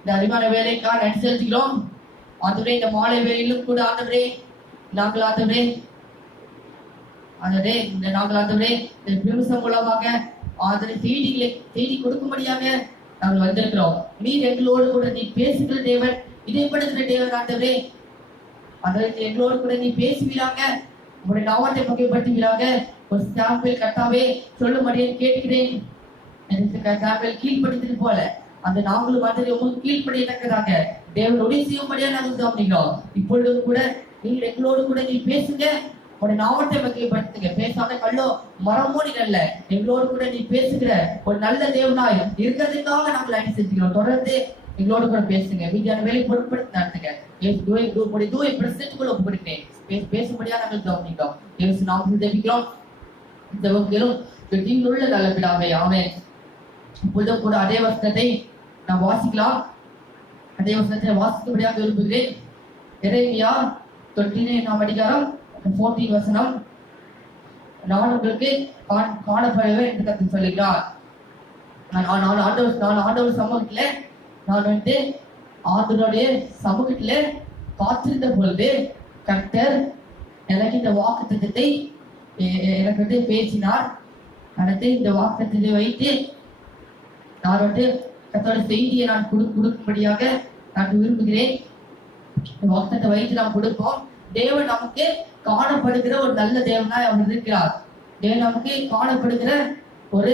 இந்த அருமையான வேலைக்காக நன்றி செலுத்துகிறோம். ஆண்டவரே, இந்த மாலை வேலையிலும் கூட ஆண்டவரே, நாங்கள் ஆண்டவரே இந்த நாங்கள் ஆண்டவரே இந்த நிமிஷம் மூலமாக ஆண்டவரே செய்தி கொடுக்கும்படியாக நாங்கள் வந்திருக்கிறோம். நீர் எங்களோடு கூட நீ பேசுகிற தேவன், இதைப்படுத்துகிற தேவன் ஆண்டவரே. ஆண்டவரே, எங்களோடு கூட நீ பேசுவீராக, உங்களுடைய நாமத்தை பகைப்படுத்துவீராக. ஒரு சாம்பிள் கட்டாவே சொல்லும்படியே கேட்கிறேன். சாம்பிள் கீழ்படுத்தது போல அந்த நாங்களும் ஆண்டவரே உங்களுக்கு கீழ்ப்படியத்தக்கதாக தேவன் உதவி செய்யும்படியா நாங்கள் கவனிக்கிறோம். இப்பொழுது கூட நீங்க எங்களோடு கூட நீ பேசுங்க, உடைய நாமத்தை மகிமைப்படுத்துங்க. பேசாம கல்லோ மரமோ நீ அல்ல, எங்களோடு கூட நீ பேசுகிற ஒரு நல்ல தேவனாய் இருக்கிறதுக்காக நாங்கள் அணி செஞ்சுக்கிறோம். தொடர்ந்து எங்களோடு கூட பேசுங்க. மீதியான வேலை பொருட்படுத்தி நடத்துங்க. தூய பிரசனத்துக்குள்ள ஒப்புக்கொடுக்கிறேன். பேசும்படியா நாங்கள் கவனிக்கிறோம். இயேசு நாமத்தில் ஜெபிக்கிறோம். இந்த வகையிலும் உள்ள நல்ல பிதாவே, ஆமென். இப்பொழுதும் கூட அதே வசனத்தை நாம் வாசிக்கலாம். அதே வசனத்தை வாசிக்கும்படியாக விரும்புகிறேன். எரேமியா 29 அதிகாரம் 14 வசனம். நான் உங்களுக்கு காணப்படுவேன் என்று கர்த்தர் சொல்லுகிறார். நான் ஆண்டவர் சமூகத்துல நான் ஆண்டவருடைய சமூகத்துல காத்திருந்த பொழுது கர்த்தர் எனக்கு இந்த வாக்குத்தத்தத்தை எனக்கு பேசினார். இந்த வாக்குத்தத்தத்தை வைத்து நான் கர்த்தரோட செய்தியை நான் கொடுக்கும்படியாக நான் விரும்புகிறேன். வாக்குத்தத்தை வைத்து நாம் கொடுப்போம். தேவன் நமக்கு காணப்படுகிற ஒரு நல்ல தேவனாய் அவர் இருக்கிறார். தேவன் நமக்கு காணப்படுகிற ஒரு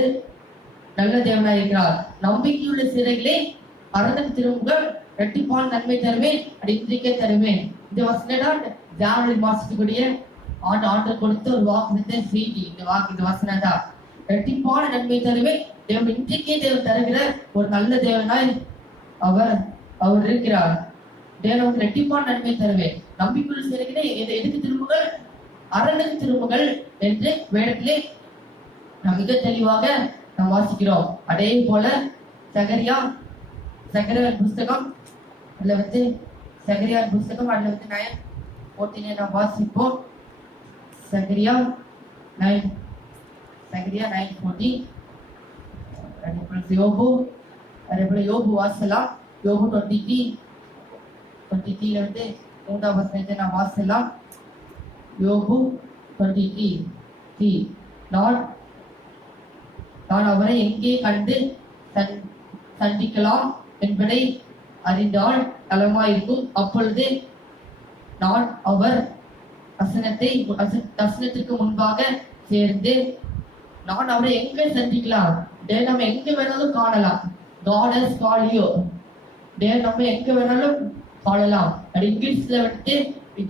நல்ல தேவனாய் இருக்கிறார். நம்பிக்கையுள்ள சிறைகளே அறந்தன் திரும்புகள் இரட்டிப்பான நன்மை தருவேன், அது இன்றைக்கே தருவேன். இந்த வசனம் ஜனவரி மாசத்துக்குரிய ஆண்டு கொடுத்த ஒரு வாக்குத்த செய்தி. இந்த வசனம் தான் இரட்டிப்பான நன்மை தருவேன். தேவன் இன்றைக்கே தேவன் தருகிற ஒரு நல்ல தேவனாய் அவர் இருக்கிறார். தேவன் இரட்டிப்பான நன்மை தருவேன். நம்பிக்கையுள்ள சிறைகளே எதுக்கு திரும்புகள்? அரணுக்கு திரும்புகள் என்று வேதத்திலே நாம் மிக தெளிவாக நாம் வாசிக்கிறோம். அதே போல சகரியா புஸ்தகம் அதுல சகரியா புஸ்தகம் அதுல 9:14 நாம் வாசிப்போம். சகரியா 9:14 யோபு யோபு வாசலாம். யோபு 23 மூன்றாம் வசனத்தை நாம் வாசலாம். யோபு 23 நான் அவரை எங்கே கண்டு சந்திக்கலாம் என்பதை அறிந்தால் நலமாயிருக்கும். அப்பொழுது நான் அவர் தரிசனத்திற்கு முன்பாக சேர்ந்து நான் அவரை எங்க சந்திக்கலாம்? நம்ம எங்க வேணாலும் காணலாம். God has called you. நம்ம எங்க வேணாலும் காணலாம். அது இங்கிலீஷ்ல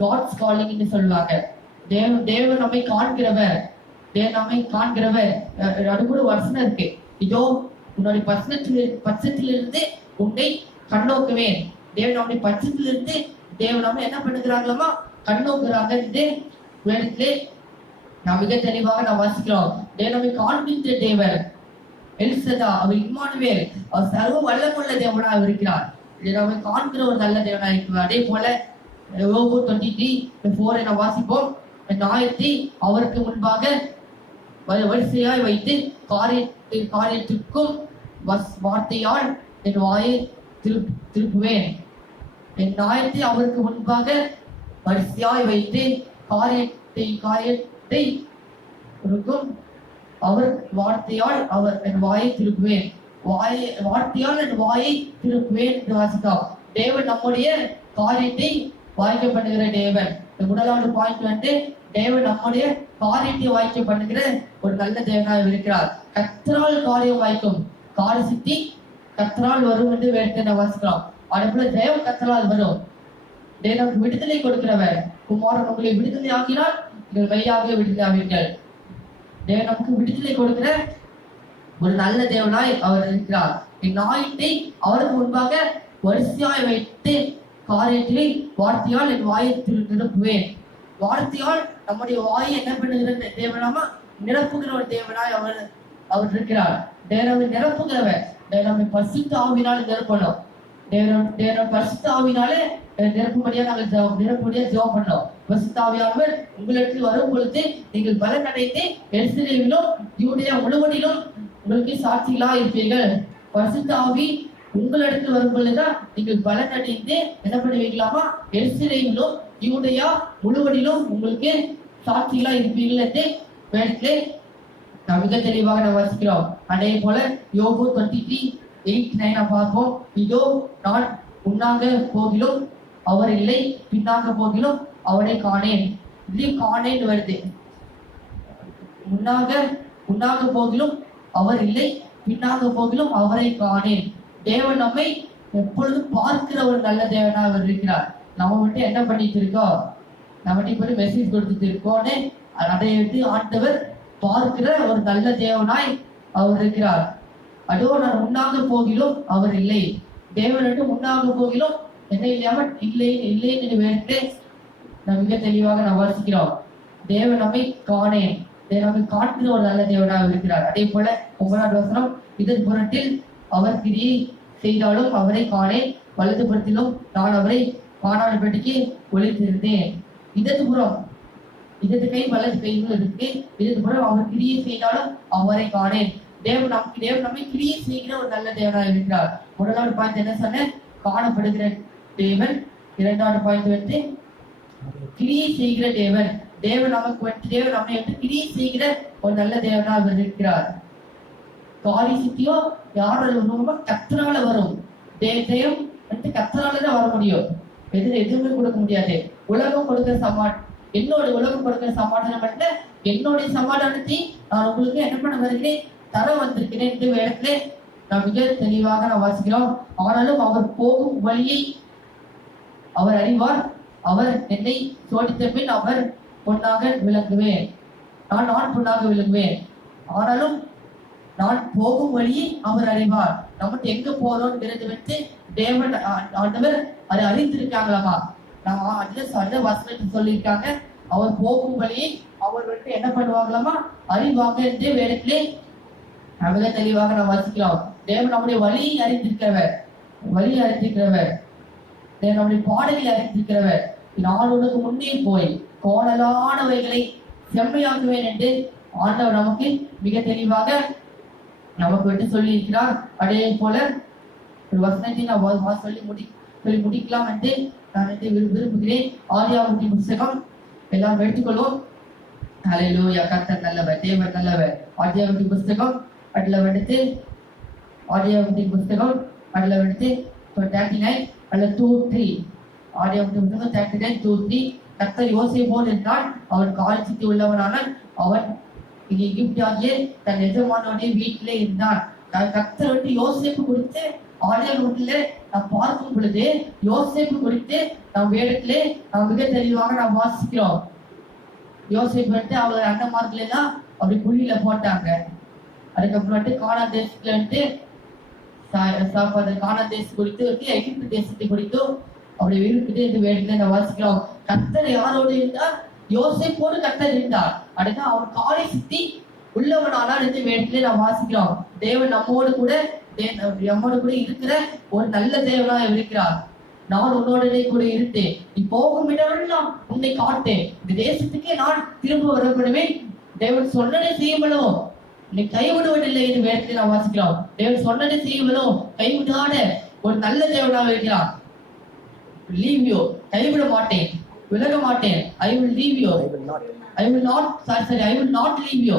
God's calling என்று சொல்லுவாங்க. தேவன் நம்மை காண்கிறவர். அது கூட வசனம் இருக்கு. இதோ உன்னுடைய பட்சத்திலிருந்து உன்னை கண்ணோக்குவேன். தேவன் நம்முடைய பட்சத்திலிருந்து தேவன் நம்ம என்ன பண்ணுகிறார்களாமா கண்ணோக்குறாங்க என்று வேதத்திலே நாம் மிக தெளிவாக நாம் வாசிக்கிறோம். தேவன் நம்மை காண்கின்ற தேவர் எல்சதா, அவர் இம்மானுவேல், அவர் சர்வ வல்லமுள்ள தேவனாக இருக்கிறார். நம்மை காண்கிற ஒரு நல்ல தேவனாக இருக்கிறார். அதே போல யோபு 23:4 நாம் வாசிப்போம். நியாயத்தை அவருக்கு முன்பாக வரிசையாய் வைத்து காரியத்திற்கும் வார்த்தையால் என் வாயை திருப்புவேன். என் நியாயத்தை அவருக்கு முன்பாக வரிசையாய் வைத்து காரியத்தை இருக்கும் அவர் வார்த்தையால் என் வாயை திருப்புவேன். வார்த்தையால் என் வாயை திருப்புவேன் என்று வாசித்தோம். தேவன் நம்முடைய காரியத்தை வாய்க்க பண்ணுகிற தேவன். முதலாவது பாயிண்ட் தேவன் நம்முடைய காரியத்தை வாய்க்க பண்ணுகிற ஒரு நல்ல தேவனாக இருக்கிறார். கர்த்தரால் காரியம் வாய்க்கும், காரிய சித்தி கர்த்தரால் வரும் என்று வேதத்தை வாசிக்கிறோம். அதே போல ஜெயம் கர்த்தரால் வரும். தேவன் விடுதலை கொடுக்கிறவர். குமாரன் உங்களை விடுதலை ஆக்கினால் நீங்கள் மெய்யாகவே விடுதலை ஆவீர்கள். தேவன் நமக்கு விடுதலை கொடுக்கிற ஒரு நல்ல தேவனாய் அவர் இருக்கிறார். இந்நாயத்தை அவருக்கு முன்பாக வரிசையாய் வைத்து காரியத்திலே வார்த்தையால் என் வாயை நிரப்புவேன். வார்த்தையால் நம்முடைய வாயை என்ன பண்ணுகிற தேவனாமா நிரப்புகிற ஒரு தேவனாய் அவர் இருக்கிறார். தேவனை நிரப்புகிறவர். தேவனை பரிசுத்த ஆவினால் நிரப்பணும். தேவனை பரிசுத்த ஆவினாலே நிரப்பும்படியா நாங்கள் நிரப்பும்படியா ஜெபம் பண்ணோம். பரிசுத்த ஆவியானவர் உங்களிடத்தில் வரும் பொழுது நீங்கள் பலன் அடைந்து எருசலேமிலும் யூதேயா முழுவதிலும் உங்களுக்கு சாட்சிகளா இருப்பீர்கள். பரிசுத்த ஆவி உங்களிடத்தில் வரும் பொழுதுதான் நீங்கள் பலன் அடைந்து என்ன பண்ணுவீங்களாமா எருசலேமிலும் யூதேயா முழுவதிலும் உங்களுக்கு சாட்சிகளா இருப்பீர்கள் என்று வேதத்திலே நாம் மிக தெளிவாக நாம் வாசிக்கிறோம். அதே போல யோபு 23:8-9 பார்ப்போம். இதோ நான் முன்னாக போகிலும் அவர் இல்லை, பின்னாக போகிலும் அவரை காணேன். இது காணேன் வருது. முன்னாக போகிலும் அவர் இல்லை, பின்னாக போகிலும் அவரை காணேன். தேவன் நம்மை எப்பொழுதும் பார்க்கிற ஒரு நல்ல தேவனாக அவர் இருக்கிறார். நம்ம மட்டும் என்ன பண்ணிட்டு இருக்கோம், நம்ம இப்படி மெசேஜ் கொடுத்துட்டு இருக்கோன்னு அதை எடுத்து ஆண்டவர் பார்க்கிற ஒரு நல்ல தேவனாய் அவர் இருக்கிறார். அதோ நான் முன்னாக போகிலும் அவர் இல்லை. தேவன் முன்னாக போகிலும் என்ன இல்லாமல் இல்லை இல்லை என்று வேறு நாம் மிக தெளிவாக நாம் வாசிக்கிறோம். தேவன் நம்மை காணேன், நம்மை காண்கிற ஒரு நல்ல தேவனாக இருக்கிறார். அதே போல 9வது வசனம், இதன் புறத்தில் அவர் கிரியை செய்தாலும் அவரை காணேன், வலது புறத்திலும் நான் அவரை காணாதபடிக்கு ஒளித்திருந்தேன். இடது கை வலது கைகள் இருக்கு. இதற்கு புறம் அவர் கிரியை செய்தாலும் அவரை காணேன். தேவன் நம்மை கிரியை செய்கிற ஒரு நல்ல தேவனாக இருக்கிறார். முதலாவது பாயிண்ட் என்ன சொன்ன, காணப்படுகிற தேவன். இரண்டாவது பாயிண்ட் வந்து கிரியை செய்கிற தேவன். தேவன் நம்மை கிரியை செய்கிற ஒரு நல்ல தேவனாக இருக்கிறார். காரிய சித்தியோ யாரால கத்தரால வரும். தேவம் கத்தராலதான் வர முடியும். எதுவுமே கொடுக்க முடியாது. உலகம் கொடுக்கிற சமான் என்னோட உலகம் கொடுக்கிற சமாதானம் அல்ல, என்னுடைய சமாதானத்தை நான் உங்களுக்கு என்ன பண்ண வருகிறேன், தர வந்திருக்கிறேன் என்று வேடத்திலே நாம் மிக தெளிவாக நாம் வாசிக்கிறோம். ஆனாலும் அவர் போகும் வழியை அவர் அறிவார். அவர் என்னை சோதித்த பின் அவர் பொன்னாக விளங்குவேன். நான் பொன்னாக விளங்குவேன். ஆனாலும் நான் போகும் வழியை அவர் அறிவார். நமக்கு எங்க போறோம் வச்சு தேவன் ஆண்டவர் அதை அறிந்திருக்காங்களாமா. நம்ம அதுல வசனத்தை சொல்லியிருக்காங்க. அவர் போகும் வழியை அவர் வந்து என்ன பண்ணுவாங்களாமா அறிவாங்க என்று வேடத்திலே மிக தெளிவாக நாம் வாசிக்கிறோம். தேவன் நம்முடைய வழியை அறிந்திருக்கிறவர். நம்முடைய பாடலை அறிந்திருக்கிறவர். நான் உனக்கு முன்னே போய் கோணலானவைகளை செம்மையாக்குவேன் என்று ஆண்டவர் நமக்கு மிக தெளிவாக நமக்கு விட்டு சொல்லி இருக்கிறார். அதே போல ஒரு வசனத்தை நான் சொல்லி முடிக்கலாம் என்று நான் விரும்புகிறேன். ஆதியாகமத்தின் புத்தகம் எல்லாம் எடுத்துக்கொள்வோம். ஹல்லேலூயா, கர்த்தர் நல்லவர், தேவன் நல்லவர். ஆதியாகமத்தின் புத்தகம் அதுல வந்துட்டு ஆதியாகமத்தின் புத்தகம் அதுல வந்துட்டு 39 அல்ல 2:3 ஆதியாகமத்தின் புத்தகம் 39:2-3 கர்த்தர் யோசேப்போடு என்றால் அவன் கால் சித்தி உள்ளவனானால் அவன் எகிப்தியாகிய தன் எஜமானுடைய வீட்டிலே இருந்தான். கர்த்தர் வந்து யோசேப்பு குறித்து ஆதியாகமத்தில நாம் பார்க்கும் பொழுது யோசேப்பு குறித்து நாம் வேதத்திலே நாம் மிக தெளிவாக நாம் வாசிக்கிறோம். யோசேப்பு வந்து அவர் அண்ணன்மார்கள் எல்லாம் அப்படி குழியில போட்டாங்க. அதுக்கப்புறம் கானான் தேசத்துல வந்து கானான் தேசம் குறித்து எகிப்து தேசத்தை குறித்தும் அப்படி இருக்குது என்று வேதத்திலே நாம் வாசிக்கிறோம். கர்த்தர் யாரோடு இருந்தார், யோசேப்போடு கர்த்தர் இருந்தார். அடுத்த அவர் காலை சித்தி உள்ளவனானால் என்று வேதத்திலே நாம் வாசிக்கிறோம். தேவன் நம்மோடு கூட இருக்கிற ஒரு நல்ல தேவனாக இருக்கிறார். நான் உன்னோடனே கூட இருந்தேன், நீ போகும் இடமெல்லாம் உன்னை காட்டேன், இந்த தேசத்துக்கே நான் திரும்ப வரப்படுவேன். தேவன் சொன்னதை செய்யப்படும், நீ கைவிடுவதில்லை என்று வேதத்தில் நாம் வாசிக்கிறோம். தேவன் சொன்னதை செய்யப்படும், கைவிடாத ஒரு நல்ல தேவனாக இருக்கிறார். லீவ் யூ, கைவிட மாட்டேன், விலக மாட்டேன். I will leave you, I will not leave you,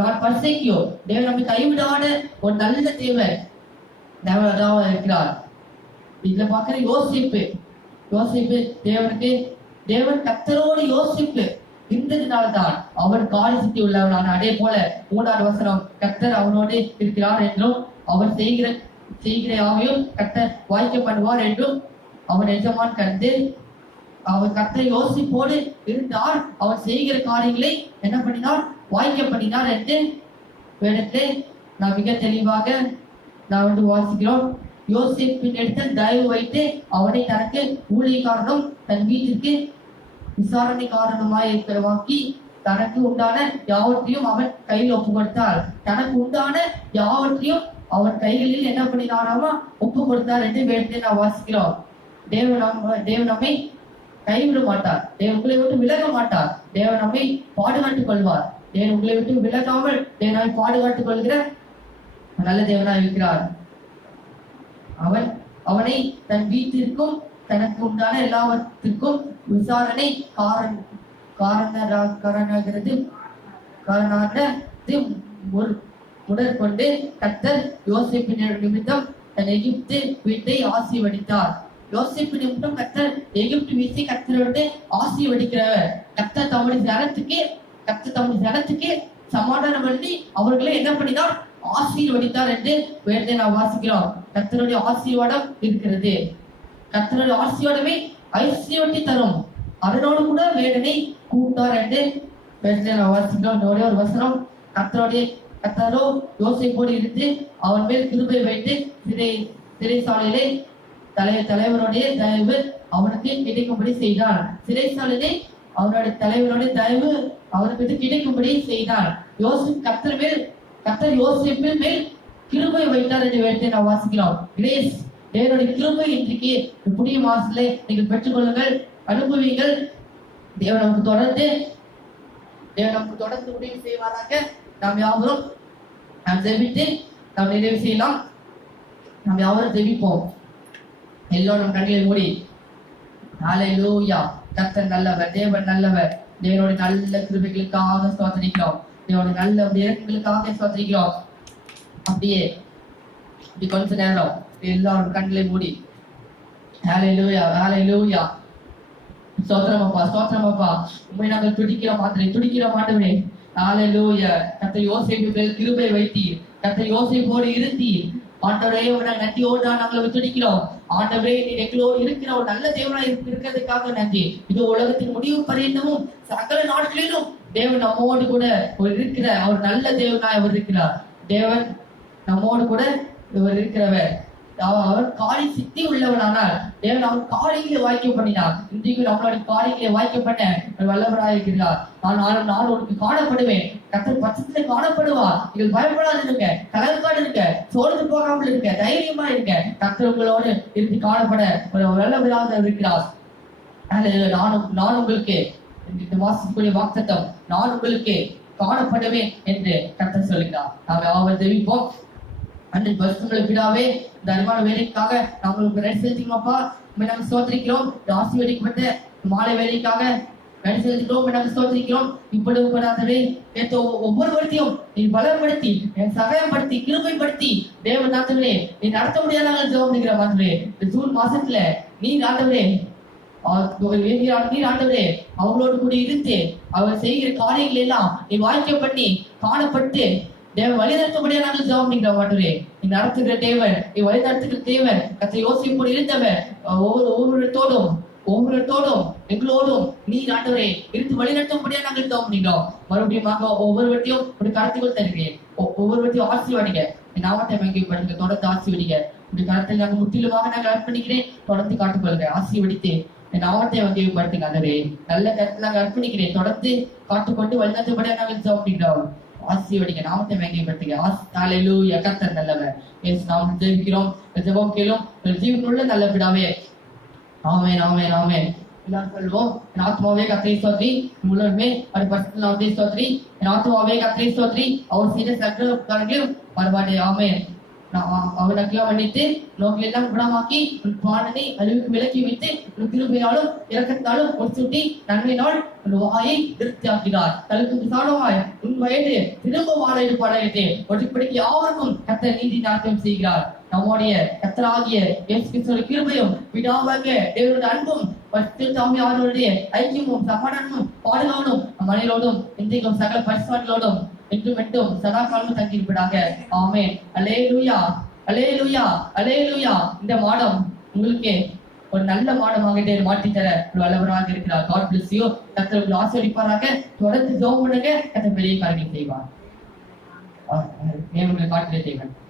not forsake you. தேவன் நம்மை கைவிடாத ஒரு நல்ல தேவன் தேவனாக இருக்கிறார். இதுல பார்க்கிற யோசிப்பு தேவனுக்கு தேவன் கர்த்தரோடு இருந்ததினால்தான் அவன் கால் சித்தி உள்ளவனான. அதே போல 3வது வசனம், கர்த்தர் அவனோடு இருக்கிறார் என்றும் அவன் செய்கிற யாவையும் கர்த்தர் வாய்க்க பண்ணுவார் என்றும் அவன் எஜமான் கண்டு அவன் கர்த்தர் யோசிப்போடு இருந்தால் அவன் செய்கிற காரியங்களை என்ன பண்ணினார், வாய்க்க பண்ணினார் என்று வேதத்தை நான் மிக தெளிவாக வாசிக்கிறோம். யோசேப்பின் இடத்தில் தயவு வைத்து அவனை தனக்கு ஊழியக்காரனும் தன் வீட்டிற்கு விசாரணைக்காரனுமாய் இருக்கிறவாக்கி தனக்கு உண்டான யாவற்றையும் அவன் கையில் ஒப்பு கொடுத்தார். தனக்கு உண்டான யாவற்றையும் அவன் கைகளில் என்ன பண்ணினாராமா ஒப்பு கொடுத்தார் என்று வேதத்தை நான் வாசிக்கிறோம். தேவன் நம்மை கைவிட மாட்டார். தேவன் உங்களை விட்டு விலக மாட்டார். தேவன் நம்மை பாதுகாத்துக் கொள்வார். தேவன் உங்களை விட்டு விலகாமல் தேவனை பாதுகாத்துக் கொள்கிற நல்ல தேவனாய் இருக்கிறார். அவனை தன் வீட்டிற்கும் தனக்கு உண்டான எல்லாவற்றிற்கும் விசாரணை காரணாகிறது உடற்கொண்டு கர்த்தர் யோசேப்பின் நிமித்தம் தன் எகிப்து வீட்டை ஆசீர்வதித்தார். யோசேப்பு நிமித்தம் கர்த்தர் எகிப்து வீட்டை கர்த்தரோடு ஆசீர்வதிக்கிறவர். கர்த்தர் தம்முடைய ஜனத்துக்கு சமாதானம் பண்ணி அவர்களை என்ன பண்ணினார், ஆசீர்வதித்தார் என்று வேதத்தை நாம் வாசிக்கிறோம். கர்த்தருடைய ஆசீர்வாதம் இருக்கிறது. கர்த்தருடைய ஆசீர்வாதமே ஐஸ்வர்யத்தை தரும். அதனோடு கூட வேதனை கூட்டார் என்று வேதத்தை நாம் வாசிக்கிறோம். ஒரே ஒரு வசனம், கர்த்தரோ யோசேப்போடு இருந்து அவன் மேல் கிருபை வைத்து சிறைசாலையிலே தலைவருடைய தயவு அவனுக்கு கிடைக்கும்படி செய்தார். சிறைசாலையிலே அவனுடைய தலைவருடைய தயவு அவனுக்கு கிடைக்கும்படி செய்தார். கர்த்தர் யோசேப்பின் மேல் கிருபை வைத்தார் என்று வேதத்தை நாம் வாசிக்கிறோம். கிரேஸ், தேவனுடைய கிருபை இன்றைக்கு புதிய மாசத்திலே நீங்கள் பெற்றுக்கொள்ளுங்கள், அனுபவிங்கள். தேவன் நமக்கு தொடர்ந்து உதவி செய்வாராக. நாம் யாவரும் ஜெபித்து நாம் நிறைவு செய்யலாம். நாம் யாவரும் ஜெபிப்போம். எல்லோரும் கண்களை மூடி. ஹல்லேலூயா. கர்த்தர் நல்லவர், தேவன் நல்லவர். தேவனுடைய நல்ல கிருபைகளுக்காக ஸ்தோத்திரிக்கிறோம். தேவனுடைய நல்ல இறக்கங்களுக்காக ஸ்தோத்திரிக்கிறோம். அப்படியே கொஞ்ச நேரம் எல்லாரும் கண்களை மூடி. ஹல்லேலூயா, ஹல்லேலூயா. ஸ்தோத்திரம் அப்பா, உண்மை நாங்கள் துடிக்கிற மாட்டோமே. ஹல்லேலூயா. கர்த்தர் யோசேப்பு மேல் கிருபை வைத்தீர். கர்த்தர் யோசேப்போடு இருந்தீர். ஆண்டவரே, நன்றியோடு நாங்கள் துடிக்கிறோம். ஆண்டவரே, நீ எங்களோடு இருக்கிற ஒரு நல்ல தேவனாய் இருக்கிறதுக்காக நன்றி. இது உலகத்தின் முடிவு பரியந்தமும் சகல நாட்களிலும் தேவன் நம்மோடு கூட இருக்கிற ஒரு நல்ல தேவனாய் அவர் இருக்கிறார். தேவன் நம்மோடு கூட இவர் இருக்கிறவர். அவர் காரி சித்தி உள்ளவனானால் தேவன் அவர் காரியங்களை வாய்க்க பண்ணினார். இன்றைக்கு நம்மளுடைய காரியங்களை வாய்க்க பண்ண வல்லவராக இருக்கிறார். நான் உனக்கு காணப்படுவேன். கர்த்தர் பட்சத்துல காணப்படுவார். நீங்கள் பயப்படாது இருங்க, கலங்காடு இருக்க, சோர்ந்து போகாமல் இருக்க, தைரியமா இருக்க. கர்த்தர் உங்களோடு இருந்து காணப்பட வல்லவராக இருக்கிறார். நான் உங்களுக்கு இந்த மாசத்துக்குரிய வாக்குத்தத்தம், நான் உங்களுக்கு காணப்படுவேன் என்று கர்த்தர் சொல்லுகிறார். நாங்கள் அவர் தெரிவிப்போம். அன்றைய பரிசுத்தமுள்ள பிதாவே, இந்த அருமையான வேலைக்காக நாங்கள் நன்றி செலுத்திக்கிறோம்ப்பா. நாங்கள் ஸ்தோத்திரிக்கிறோம். ஆசீர்வதிக்கப்பட்ட மாலை வேலைக்காக நன்றி செலுத்திக்கிறோம். நாங்கள் ஸ்தோத்திரிக்கிறோம். இப்பொழுது கேட்ட ஒவ்வொருவரையும் நீ பலப்படுத்தி, சகாயப்படுத்தி, கிருபைப்படுத்தி தேவன் ஆண்டவரே நீ நடத்த முடியாத நாங்கள் ஜெபம் பண்ணிக்கிற ஆண்டவரே. இந்த ஜூன் மாசத்துல நீர் ஆண்டவரே ஆண்டவரே அவங்களோடு கூட இருந்து அவர் செய்கிற காரியங்கள் எல்லாம் நீ வாய்க்க பண்ணி காணப்பட்டு தேவன் வழி நடத்தபடியா நாங்கள் ஜெபம் பண்ணிக்கிறோம் ஆண்டவரே. நீ நடத்துகிற தேவன், நீ வழி நடத்துகிற தேவன். கர்த்தர் யோசிப்போடு இருந்தவர் ஒவ்வொருத்தோடும் எங்களோடும் நீர் ஆண்டவரே இருந்து வழி நடத்தும்படியா நாங்கள் ஜெபம் பண்ணிக்கிறோம். மறுபடியும் ஒவ்வொருவரையும் ஒரு கருத்துக்குள் தருகிறேன். ஒவ்வொருவரையும் ஆசீர்வதிங்க. நாமத்தை மகிமைப்படுங்க. தொடர்ந்து ஆசீர்வதிங்க. இந்த கருத்தை நாங்கள் முற்றிலுமாக நாங்கள் அர்ப்பணிக்கிறேன். தொடர்ந்து காட்டுக்கொள்ளுங்க. ஆசீர்வதித்து நாமத்தை மகிமைப்படுத்துங்க ஆண்டவரே. நல்ல கருத்தை நாங்கள் அர்ப்பணிக்கிறேன். தொடர்ந்து காட்டுக்கொண்டு வழி நடத்தபடியா நாங்கள் ஜெபம் பண்ணிக்கிறோம். ஆசீர்வதிங்க. நாமத்தை மகிமைப்படுத்துங்க. ஹல்லேலூயா. கர்த்தர் நல்லவர். இயேசு நாமத்தில் ஜெபிக்கிறோம். ஜெபம் கேளும். ஜீவனுள்ள நல்ல பிதாவே. ஆமென், ஆமென், ஆமென். எல்லாரும் சொல்வோம். என் ஆத்மாவே கர்த்தரை ஸ்தோத்திரி, முழுவதுமே அவர் பரிசுத்த நாமத்தை ஸ்தோத்திரி. என் ஆத்மாவே கர்த்தரை ஸ்தோத்திரி, அவர் செய்த சகல உபகாரங்களையும் மறவாதே. ஆமென். அவர் நக்கெல்லாம் மன்னித்து நோக்கில் எல்லாம் குணமாக்கி உன் பாடனை அழிவுக்கு விலக்கி வைத்து உன் கிருபையாலும் இரக்கத்தாலும் ஒரு சுட்டி நன்மையினால் உன் வாயை திருப்தியாக்கினார். தனக்கு விசாலமாய் உன் வயது திரும்ப வாழையில் பாடத்தை ஒட்டிப்படிக்கு யாருக்கும் கர்த்தர் நீதி நாட்டம் செய்கிறார். நம்முடைய கர்த்தராகிய இயேசு கிறிஸ்துவின் கிருபையும் பிதாவாகிய தேவனுடைய அன்பும் அவருடைய ஐக்கியமும் சமாதானமும் பாதுகாவலும் மனிதரோடும் இன்றைக்கும் சகல பரிசுகளோடும் என்றும் என்றும் சதா காலமும் தங்கியிருப்பதாக. ஆமென். அல்லேலூயா, அல்லேலூயா, அல்லேலூயா. இந்த மாதம் உங்களுக்கு ஒரு நல்ல மாதமாக மாற்றித்தர ஒரு வல்லவராக இருக்கிறார். God bless you. கர்த்தர் உங்களை ஆசீர்வதிப்பாராக. தொடர்ந்து ஜெபம் பண்ணுங்க. கர்த்தர் பெரிய காரியங்களை செய்வார். உங்களை காட்டிலே செய்வார்.